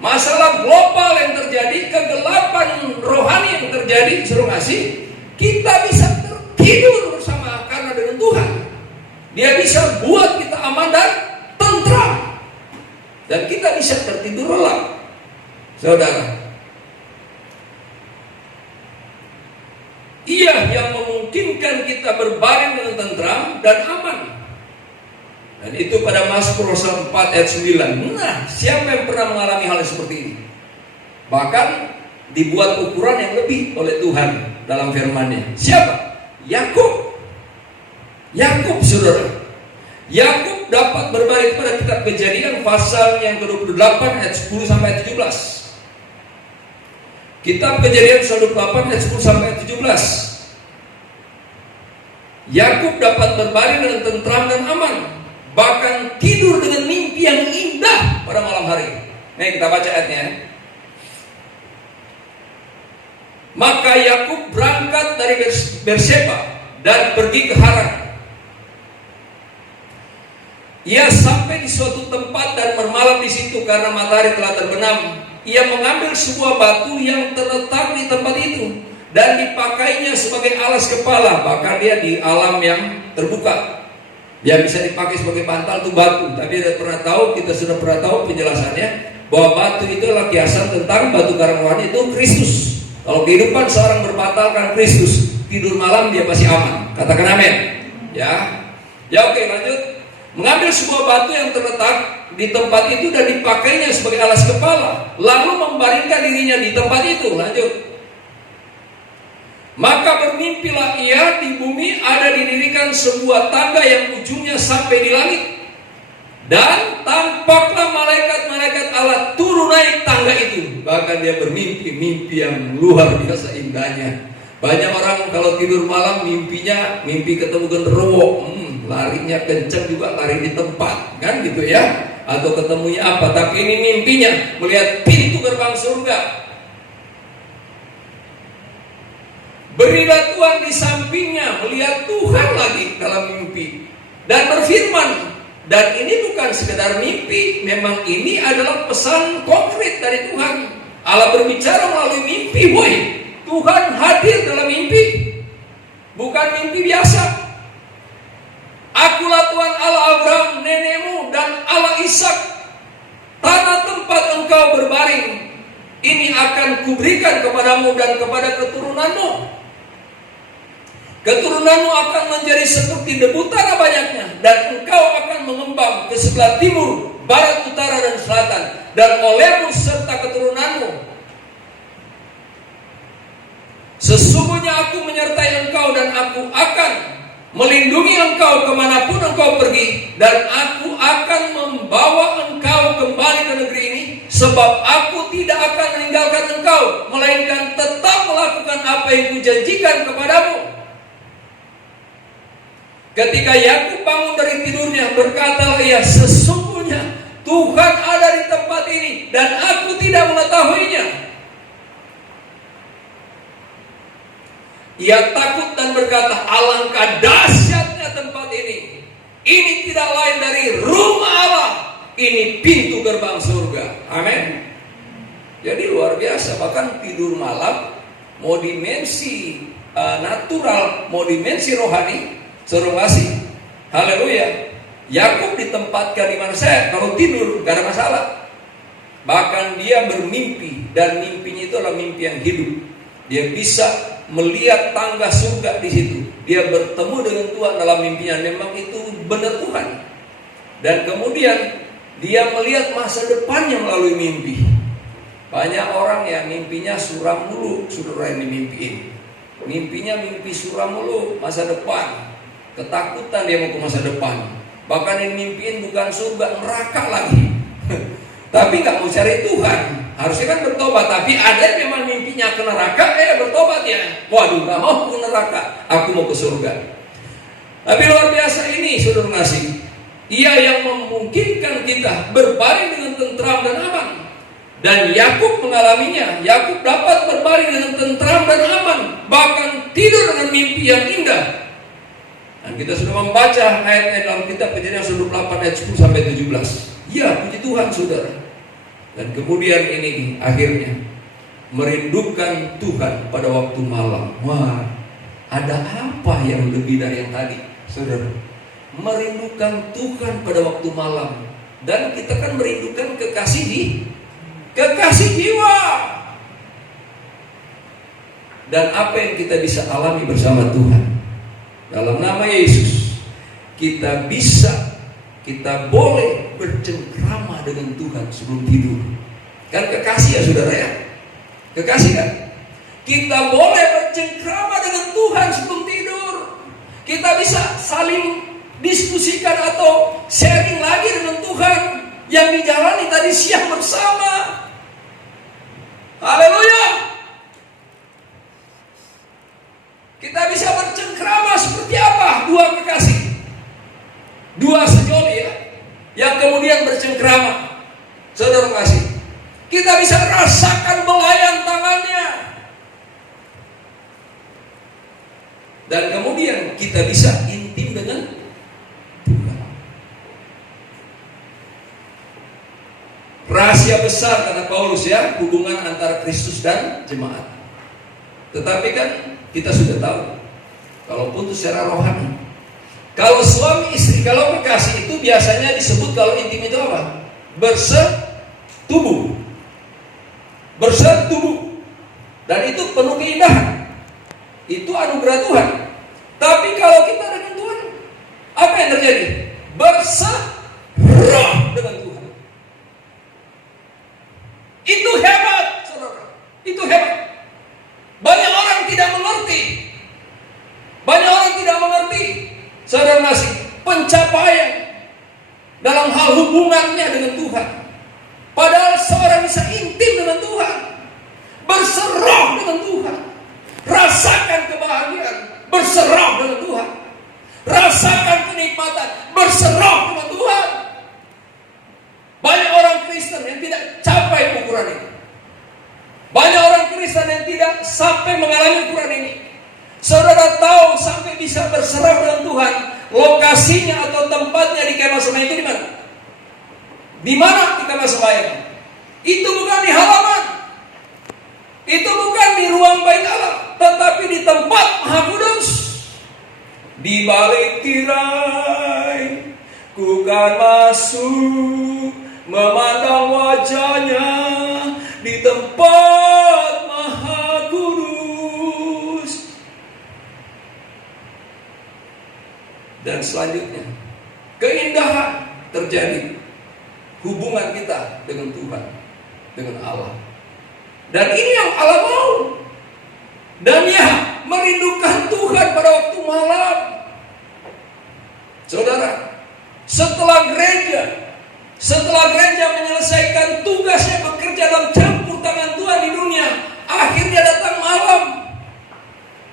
masalah global yang terjadi, kegelapan rohani yang terjadi, suruh ngasih, kita bisa tidur bersama karena dengan Tuhan. Dia bisa buat kita aman dan tentram. Dan kita bisa tertidur lelap. Saudara, Ia yang memungkinkan kita berbaring dengan tentram dan aman. Dan itu pada Mazmur 4 ayat 9. Nah, siapa yang pernah mengalami hal seperti ini? Bahkan dibuat ukuran yang lebih oleh Tuhan dalam firman-Nya. Siapa? Yakub, saudara. Yakub dapat berbaring pada kitab Kejadian pasal yang ke-28 ayat 10 sampai 17. Kitab Kejadian pasal 28 ayat 10 sampai 17. Yakub dapat berbaring dengan tentram dan aman, bahkan tidur dengan mimpi yang indah pada malam hari. Nih kita baca ayatnya. Maka Yakub berangkat dari Berseba dan pergi ke Haran. Ia sampai di suatu tempat dan bermalam di situ karena matahari telah terbenam. Ia mengambil sebuah batu yang terletak di tempat itu dan dipakainya sebagai alas kepala. Bahkan dia di alam yang terbuka. Dia bisa dipakai sebagai bantal itu batu. Tapi kita sudah pernah tahu penjelasannya bahwa batu itu adalah kiasan tentang batu karang rohani itu Kristus. Kalau kehidupan seorang berbatalkan Kristus, tidur malam dia pasti aman. Katakan amin. Ya oke, lanjut. Mengambil sebuah batu yang terletak di tempat itu dan dipakainya sebagai alas kepala, lalu membaringkan dirinya di tempat itu. Lanjut. Maka bermimpilah ia, di bumi ada didirikan sebuah tangga yang ujungnya sampai di langit. Dan tampaklah malaikat-malaikat Allah turun naik tangga itu. Bahkan dia bermimpi, mimpi yang luar biasa indahnya. Banyak orang kalau tidur malam mimpinya mimpi ketemu genderuwo, larinya kencang juga, lari di tempat, kan gitu ya. Atau ketemunya apa? Tapi ini mimpinya melihat pintu gerbang surga. Berilah Tuhan di sampingnya, melihat Tuhan lagi dalam mimpi dan berfirman. Dan ini bukan sekedar mimpi, memang ini adalah pesan konkret dari Tuhan. Allah berbicara melalui mimpi, boy. Tuhan hadir dalam mimpi, bukan mimpi biasa. Akulah Tuhan Allah Abraham nenekmu dan Allah Ishak. Tanah tempat engkau berbaring ini akan kuberikan kepadamu dan kepada keturunanmu. Keturunanmu akan menjadi seperti debu tanah banyaknya, dan engkau akan mengembang ke sebelah timur, barat, utara, dan selatan. Dan olehmu serta keturunanmu, sesungguhnya aku menyertai engkau, dan aku akan melindungi engkau kemanapun engkau pergi, dan aku akan membawa engkau kembali ke negeri ini, sebab aku tidak akan meninggalkan engkau, melainkan tetap melakukan apa yang kujanjikan kepadamu. Ketika Yakub bangun dari tidurnya, berkatalah ia, sesungguhnya Tuhan ada di tempat ini, dan aku tidak mengetahuinya. Ia takut dan berkata, alangkah dahsyatnya tempat ini. Ini tidak lain dari rumah Allah. Ini pintu gerbang surga. Amin. Jadi luar biasa. Bahkan tidur malam, mau dimensi natural, mau dimensi rohani, suruh ngasih. Haleluya. Yakub ditempatkan di mana saya. Kalau tidur gak ada masalah. Bahkan dia bermimpi, dan mimpinya itu adalah mimpi yang hidup. Dia bisa melihat tangga surga di situ. Dia bertemu dengan Tuhan dalam mimpinya. Memang itu benar Tuhan. Dan kemudian dia melihat masa depannya melalui mimpi. Banyak orang yang mimpinya suram mulu, saudara yang dimimpiin. Mimpinya mimpi suram mulu, masa depan. Ketakutan dia mau ke masa depan. Bahkan yang mimpiin bukan surga, neraka lagi. Tapi gak mau cari Tuhan. Harusnya kan bertobat. Tapi ada yang memang mimpinya ke neraka, bertobat ya. Waduh, gak mau ke neraka, aku mau ke surga. Tapi luar biasa ini, saudara ngasih. Ia yang memungkinkan kita berbaring dengan tentram dan aman. Dan Yakub mengalaminya. Yakub dapat berbaring dengan tentram dan aman, bahkan tidur dengan mimpi yang indah. Dan kita sudah membaca ayat-ayat dalam kitab Kejadian 28 ayat 10 sampai 17. Ya, puji Tuhan saudara. Dan kemudian ini akhirnya merindukan Tuhan pada waktu malam. Wah, ada apa yang lebih dari yang tadi, saudara? Merindukan Tuhan pada waktu malam. Dan kita kan merindukan kekasih jiwa. Dan apa yang kita bisa alami bersama Tuhan dalam nama Yesus, kita boleh bercengkrama dengan Tuhan sebelum tidur. Kan kekasih ya saudara ya, kekasih kan. Kita boleh bercengkrama dengan Tuhan sebelum tidur. Kita bisa saling diskusikan atau sharing lagi dengan Tuhan yang dijalani tadi siang bersama. Haleluya. Kita bisa bercengkrama seperti apa? Dua kekasih, dua sejoli ya, yang kemudian bercengkrama. Saudara kasih, kita bisa rasakan belayan tangannya. Dan kemudian kita bisa intim dengan Tuhan. Rahasia besar kata Paulus ya, hubungan antara Kristus dan jemaat. Tetapi kan kita sudah tahu, kalau putus secara rohani, kalau suami istri, kalau kekasih itu biasanya disebut kalau intim itu apa? Bersetubuh. Dan itu penuh keindahan. Itu anugerah Tuhan. Tapi kalau kita dengan Tuhan, apa yang terjadi? Berserah dengan Tuhan. Itu hebat, saudara. Itu hebat. Banyak orang tidak mengerti. Saudara ngasih pencapaian dalam hal hubungannya dengan Tuhan. Padahal seorang bisa intim dengan Tuhan, berserah dengan Tuhan, rasakan kebahagiaan, berserah dengan Tuhan, rasakan kenikmatan, berserah dengan Tuhan. Banyak orang Kristen yang tidak capai ukuran ini. Banyak orang Kristen yang tidak sampai mengalami ukuran ini. Saudara tahu sampai bisa berserah dengan Tuhan, lokasinya atau tempatnya di kemah sembahyang itu di mana? Di mana di kemah sembahyang? Itu bukan di halaman, itu bukan di ruang bait Allah, tetapi di tempat Maha Kudus. Di balik tirai ku kan masuk, memandang wajahnya di tempat maha kudus. Dan selanjutnya, keindahan terjadi hubungan kita dengan Tuhan, dengan Allah. Dan ini yang Allah mau. Dan ya, merindukan Tuhan pada waktu malam. Saudara, setelah gereja menyelesaikan tugasnya bekerja dalam campur tangan Tuhan di dunia, akhirnya datang malam.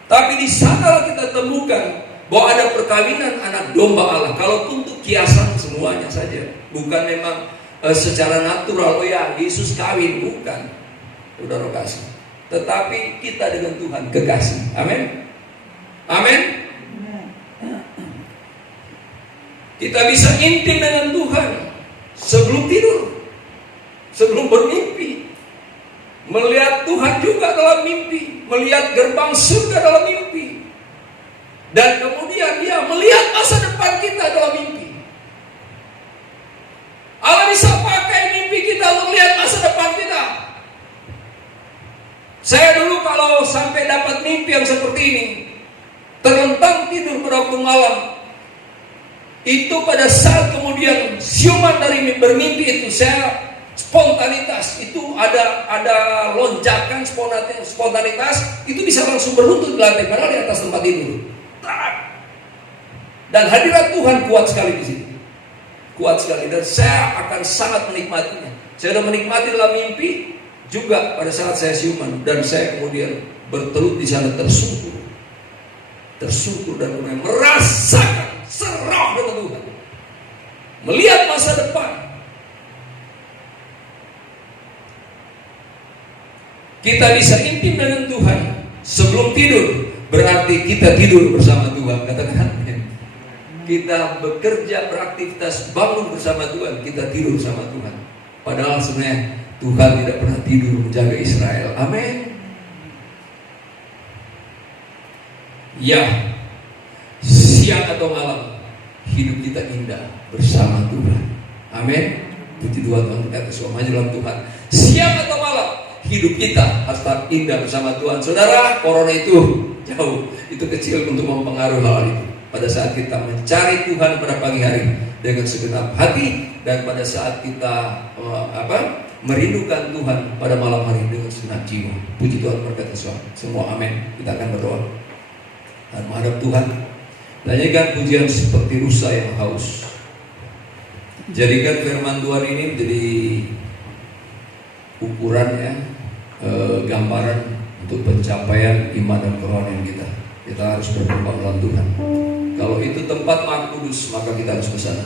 Tapi di sana kita temukan bahwa ada perkawinan anak domba Allah. Kalau untuk kiasan semuanya saja, bukan memang secara natural. Oh ya, Yesus kawin, bukan. Saudara kasih. Tetapi kita dengan Tuhan kekasih. Amin. Amin. Kita bisa intim dengan Tuhan sebelum tidur, sebelum bermimpi. Melihat Tuhan juga dalam mimpi, melihat gerbang surga dalam mimpi. Dan kemudian dia melihat masa depan kita dalam mimpi. Allah bisa pakai mimpi kita untuk melihat masa depan kita. Saya dulu kalau sampai dapat mimpi yang seperti ini, terlentang tidur pada waktu malam, itu pada saat kemudian siuman dari bermimpi itu, saya spontanitas, itu ada lonjakan spontanitas, itu bisa langsung berlutut di lantai, padahal di atas tempat tidur. Dan hadirat Tuhan kuat sekali di situ, kuat sekali, dan saya akan sangat menikmatinya. Saya sudah menikmati dalam mimpi juga pada saat saya siuman, dan saya kemudian bertelut di sana tersungkur dan kemudian merasakan serah dengan Tuhan, melihat masa depan. Kita bisa intim dengan Tuhan sebelum tidur, berarti kita tidur bersama Tuhan. Katakan amin. Kita bekerja, beraktivitas, bangun bersama Tuhan, kita tidur bersama Tuhan. Padahal sebenarnya Tuhan tidak pernah tidur menjaga Israel. Amin. Ya, siang atau malam hidup kita indah bersama Tuhan. Amin. Puji Tuhan untuk atas maju dalam Tuhan. Siang atau malam hidup kita harus tetap indah bersama Tuhan. Saudara, corona itu jauh, itu kecil untuk mempengaruhi hal itu. Pada saat kita mencari Tuhan pada pagi hari dengan segenap hati, dan pada saat kita merindukan Tuhan pada malam hari dengan segenap jiwa. Puji Tuhan berkata semua amin. Kita akan berdoa dan menghadap Tuhan. Nyanyikan pujian seperti rusa yang haus. Jadikan firman Tuhan ini menjadi ukurannya, gambaran untuk pencapaian iman dan kerohanian kita. Kita harus berkembang dalam Tuhan. Kalau itu tempat Maha Kudus, maka kita harus ke sana.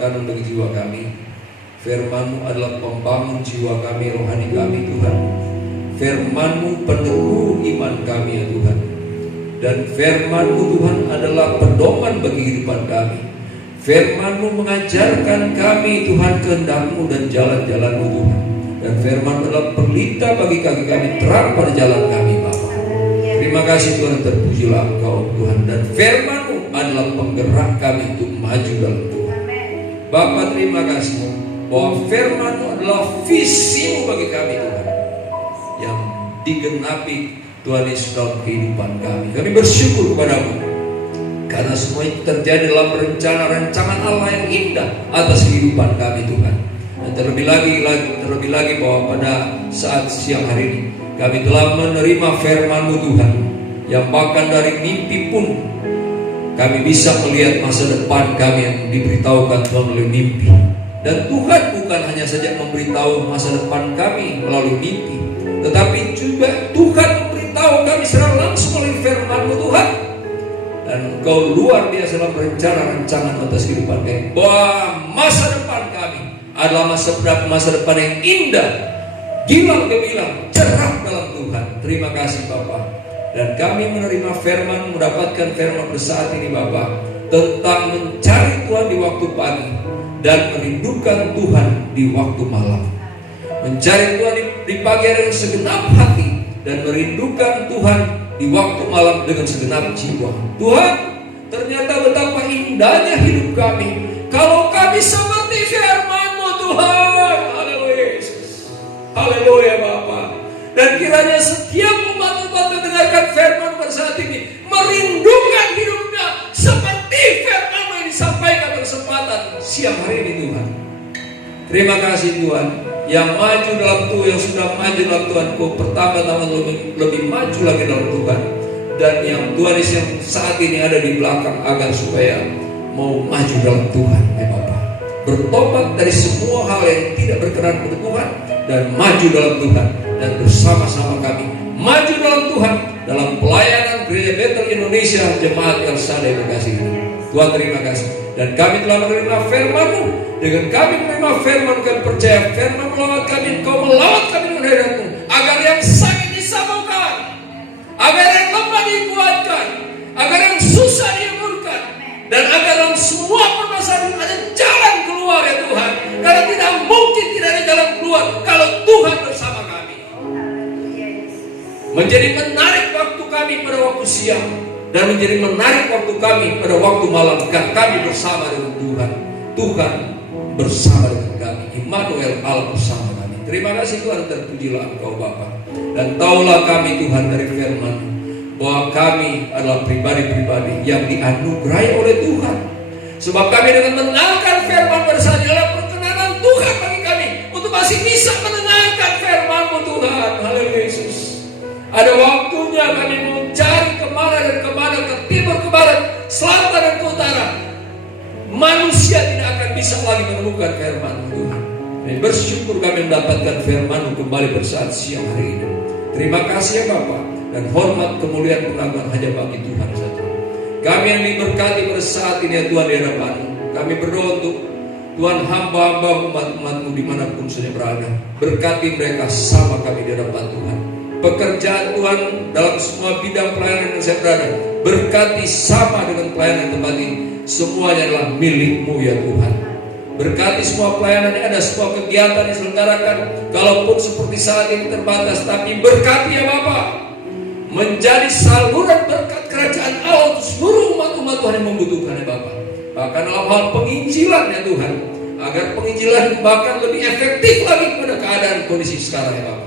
makanan bagi jiwa kami. Firman-Mu adalah pembangun jiwa kami, rohani kami Tuhan. Firman-Mu peneguh iman kami ya Tuhan. Dan firman-Mu Tuhan adalah pedoman bagi kehidupan kami. Firman-Mu mengajarkan kami Tuhan kehendak-Mu dan jalan-jalan-Mu Tuhan. Dan firman adalah pelita bagi kaki kami, terang pada jalan kami Bapa. Terima kasih Tuhan, terpujilah Engkau Tuhan. Dan firman-Mu adalah penggerak kami untuk maju dalam Tuhan. Bapa, terima kasih bahwa firman-Mu adalah visi-Mu bagi kami Tuhan, yang digenapi Tuhan Yesus dalam kehidupan kami. Kami bersyukur kepada-Mu karena semua itu terjadi dalam rencana-rancangan Allah yang indah atas kehidupan kami Tuhan. Dan terlebih lagi bahwa pada saat siang hari ini kami telah menerima firman-Mu Tuhan, yang bahkan dari mimpi pun kami bisa melihat masa depan kami yang diberitahukan Tuhan melalui mimpi. Dan Tuhan bukan hanya saja memberitahu masa depan kami melalui mimpi, tetapi juga Tuhan memberitahu kami secara langsung melalui firman-Mu Tuhan. Dan Engkau luar biasa dalam rencana-rancangan atas kehidupan kami, bahwa masa depan kami adalah masa depan yang indah, gilang gemilang, cerah dalam Tuhan. Terima kasih Bapa. Dan kami menerima firman, mendapatkan firman bersaat ini Bapa, tentang mencari Tuhan di waktu pagi dan merindukan Tuhan di waktu malam. Mencari Tuhan di pagi hari dengan segenap hati, dan merindukan Tuhan di waktu malam dengan segenap jiwa. Tuhan, ternyata betapa indahnya hidup kami kalau kami seperti firman-Mu Tuhan. Haleluya Yesus. Haleluya Bapa. Dan kiranya setiap umat-umat mendengarkan firman pada saat ini merindukan hidupnya seperti firman yang disampaikan pada kesempatan siang hari ini Tuhan. Terima kasih Tuhan, yang maju dalam Tuhan, yang sudah maju dalam Tuhan, kau pertama-tama lebih maju lagi dalam Tuhan. Dan yang Tuhan yang saat ini ada di belakang agar supaya mau maju dalam Tuhan ya Bapa. Bertobat dari semua hal yang tidak berkenan kepada Tuhan dan maju dalam Tuhan. Dan bersama-sama kami maju dalam Tuhan dalam pelayanan Gereja Bethel Indonesia Jemaat El Shaddai Bekasi ini. Tuhan terima kasih. Dan kami telah menerima firman-Mu. Dengan kami menerima firman, kami percaya firman melawat kami, Engkau melawat kami dengan hadirat-Mu, agar yang sakit disembuhkan, agar yang lemah dikuatkan, agar yang susah diampunkan, dan agar dalam semua permasalahan ada jalan keluar ya Tuhan. Karena tidak mungkin tidak ada jalan keluar kalau Tuhan bersama kami. Menjadi menarik waktu kami pada waktu siang, dan menjadi menarik waktu kami pada waktu malam, karena kami bersama dengan Tuhan. Tuhan bersama dengan kami, Immanuel, Allah bersama kami. Terima kasih Tuhan, terpujilah Engkau Bapa. Dan taulah kami Tuhan dari firman, bahwa kami adalah pribadi-pribadi yang dianugerahi oleh Tuhan. Sebab kami dengan mendengarkan firman pada saat ini adalah perkenanan Tuhan bagi kami untuk masih bisa mendengarkan firman-Mu Tuhan. Haleluya Yesus. Ada waktunya kami mencari kemana dan kemana, ke timur, ke barat, selatan dan ke utara. Manusia tidak akan bisa lagi menemukan firman-Mu Tuhan. Dan bersyukur kami mendapatkan firman-Mu kembali pada saat siang hari ini. Terima kasih ya Bapa. Dan hormat, kemuliaan, pengagungan hanya bagi Tuhan saja. Kami yang diberkati pada saat ini ya Tuhan di hadapan-Mu. Kami berdoa untuk Tuhan, hamba-hamba umat-umat-Mu dimanapun saja berada. Berkati mereka sama kami di hadapan Tuhan. Pekerjaan Tuhan dalam semua bidang pelayanan yang saya berada, berkati sama dengan pelayanan tempat ini. Semuanya adalah milik-Mu ya Tuhan. Berkati semua pelayanan yang ada, semua kegiatan yang diselenggarakan, kalaupun seperti saat ini terbatas, tapi berkati ya Bapa, menjadi saluran berkat kerajaan Allah untuk seluruh umat-umat Tuhan yang membutuhkan ya Bapa. Bahkan dalam hal penginjilan ya Tuhan, agar penginjilan bahkan lebih efektif lagi pada keadaan kondisi sekarang ya Bapa.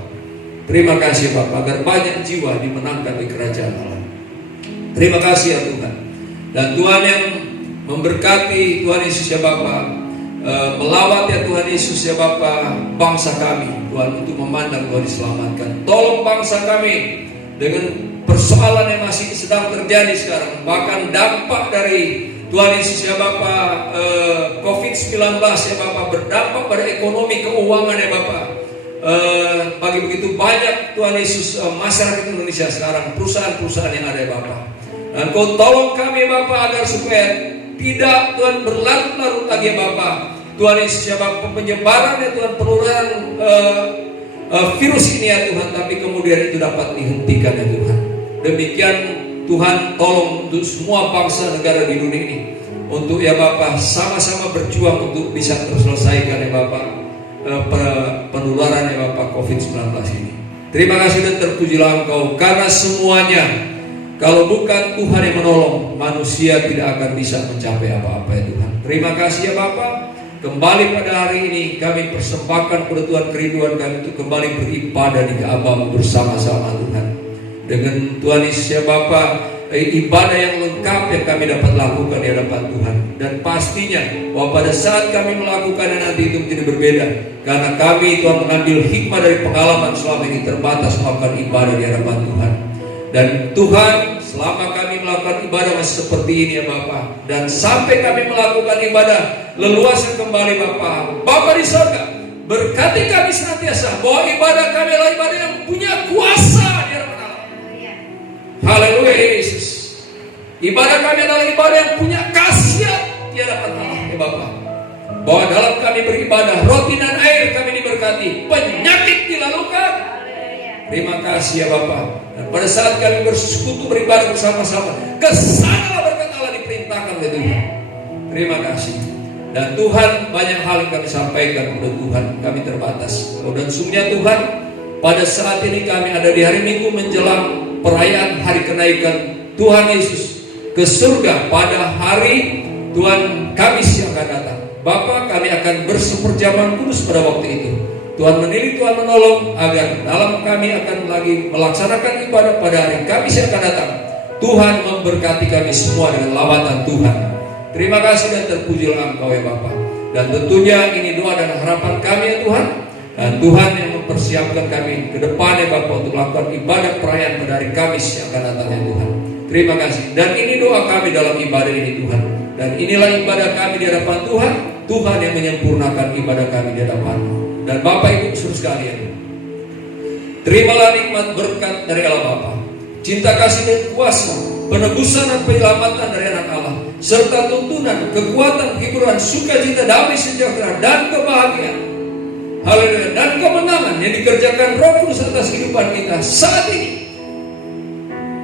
Terima kasih Bapa, agar banyak jiwa dimenangkan di kerajaan Allah. Terima kasih ya Tuhan. Dan Tuhan yang memberkati Tuhan Yesus ya Bapa, melawat ya Tuhan Yesus ya Bapa bangsa kami Tuhan, untuk memandang Tuhan diselamatkan. Tolong bangsa kami dengan persoalan yang masih sedang terjadi sekarang, bahkan dampak dari Tuhan Yesus ya Bapa, COVID-19 ya Bapa, berdampak pada ekonomi keuangan ya Bapa. Bagi begitu banyak Tuhan Yesus masyarakat Indonesia sekarang, perusahaan-perusahaan yang ada ya Bapa. Dan Kau tolong kami Bapa, agar supaya tidak Tuhan berlarut-larut lagi ya Bapak. Tuhan Yesus ya Bapak, penyebaran ya Tuhan, penularan virus ini ya Tuhan, tapi kemudian itu dapat dihentikan ya Tuhan. Demikian Tuhan, tolong untuk semua bangsa negara di dunia ini, untuk ya Bapak sama-sama berjuang untuk bisa terselesaikan ya Bapak penularan ya Bapak COVID-19 ini. Terima kasih dan terpujilah Engkau, karena semuanya kalau bukan Tuhan yang menolong, manusia tidak akan bisa mencapai apa-apa ya Tuhan. Terima kasih ya Bapak. Kembali pada hari ini kami persembahkan kepada Tuhan kerinduan kami untuk kembali beribadah di Ka'bah bersama-sama Tuhan. Dengan Tuhan Yesus ya Bapak, ibadah yang lengkap yang kami dapat lakukan di hadapan Tuhan. Dan pastinya bahwa pada saat kami melakukannya nanti itu menjadi berbeda, karena kami Tuhan mengambil hikmah dari pengalaman selama ini terbatas melakukan ibadah di hadapan Tuhan. Dan Tuhan, selama kami melakukan ibadah masih seperti ini ya Bapak, dan sampai kami melakukan ibadah leluasa kembali Bapak, Bapak di surga berkati kami senantiasa bahwa ibadah kami adalah ibadah yang punya kuasa di hadapan Allah. Haleluya Yesus. Ibadah kami adalah ibadah yang punya khasiat di hadapan Allah ya Bapak. Bahwa dalam kami beribadah, roti dan air kami diberkati, penyakit dilalukan. Terima kasih ya Bapak. Dan pada saat kami bersekutu beribadah bersama-sama, kesanalah berkat Allah diperintahkan oleh Tuhan. Terima kasih. Dan Tuhan, banyak hal yang kami sampaikan kepada Tuhan, kami terbatas. Dan sungguhnya Tuhan, pada saat ini kami ada di hari Minggu menjelang perayaan hari kenaikan Tuhan Yesus ke surga pada hari Tuhan Kamis yang akan datang. Bapak, kami akan berseperjamuan kudus pada waktu itu. Tuhan menilai, Tuhan menolong agar dalam kami akan lagi melaksanakan ibadah pada hari Kamis yang akan datang. Tuhan memberkati kami semua dengan lawatan Tuhan. Terima kasih dan terpujilah Engkau ya Bapa. Dan tentunya ini doa dan harapan kami ya Tuhan. Dan Tuhan yang mempersiapkan kami ke depan ya Bapa untuk melakukan ibadah perayaan pada hari Kamis yang akan datang ya Tuhan. Terima kasih. Dan ini doa kami dalam ibadah ini Tuhan. Dan inilah ibadah kami di hadapan Tuhan. Tuhan yang menyempurnakan ibadah kami di hadapan-Mu. Dan Bapak Ibu saudara sekalian, terimalah nikmat berkat dari Allah Bapa, cinta kasih dan kuasa, penebusan dan penyelamatan dari anak Allah, serta tuntunan, kekuatan, hiburan, sukacita, damai, sejahtera, dan kebahagiaan. Haleluya. Dan kemenangan yang dikerjakan Roh Kudus atas kehidupan kita saat ini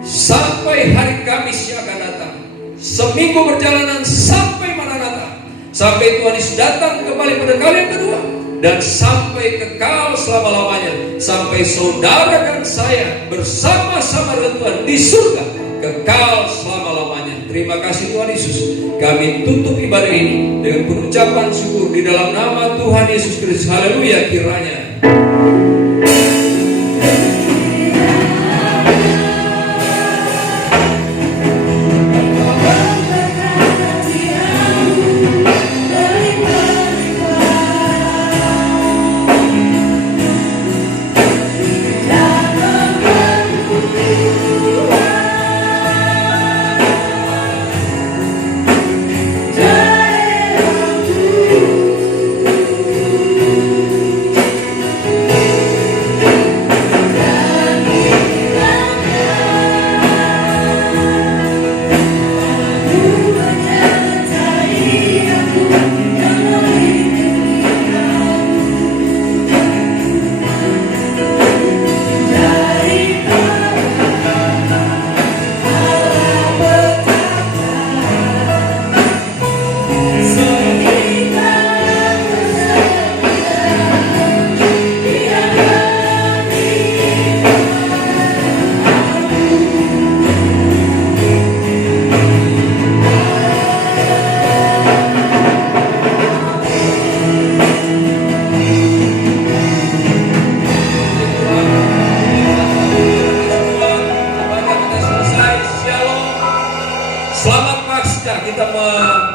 sampai hari Kamis yang akan datang. Seminggu perjalanan sampai Maranatha, sampai Tuhan Yesus datang kembali pada kali yang kedua, dan sampai kekal selama-lamanya, sampai saudara dan saya bersama-sama dengan Tuhan di surga kekal selama-lamanya. Terima kasih Tuhan Yesus. Kami tutup ibadah ini dengan pengucapan syukur di dalam nama Tuhan Yesus Kristus. Haleluya kiranya.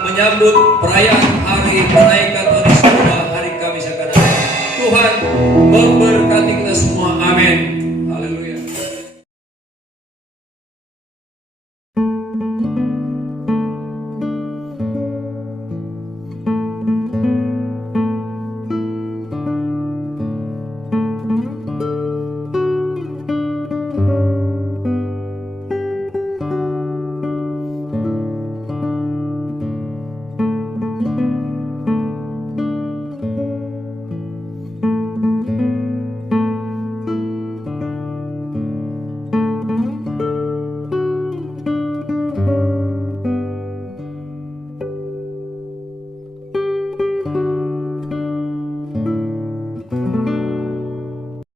Menyambut perayaan hari kenaikan Tuhan Yesus pada hari Kamis yang akan datang. Tuhan memberi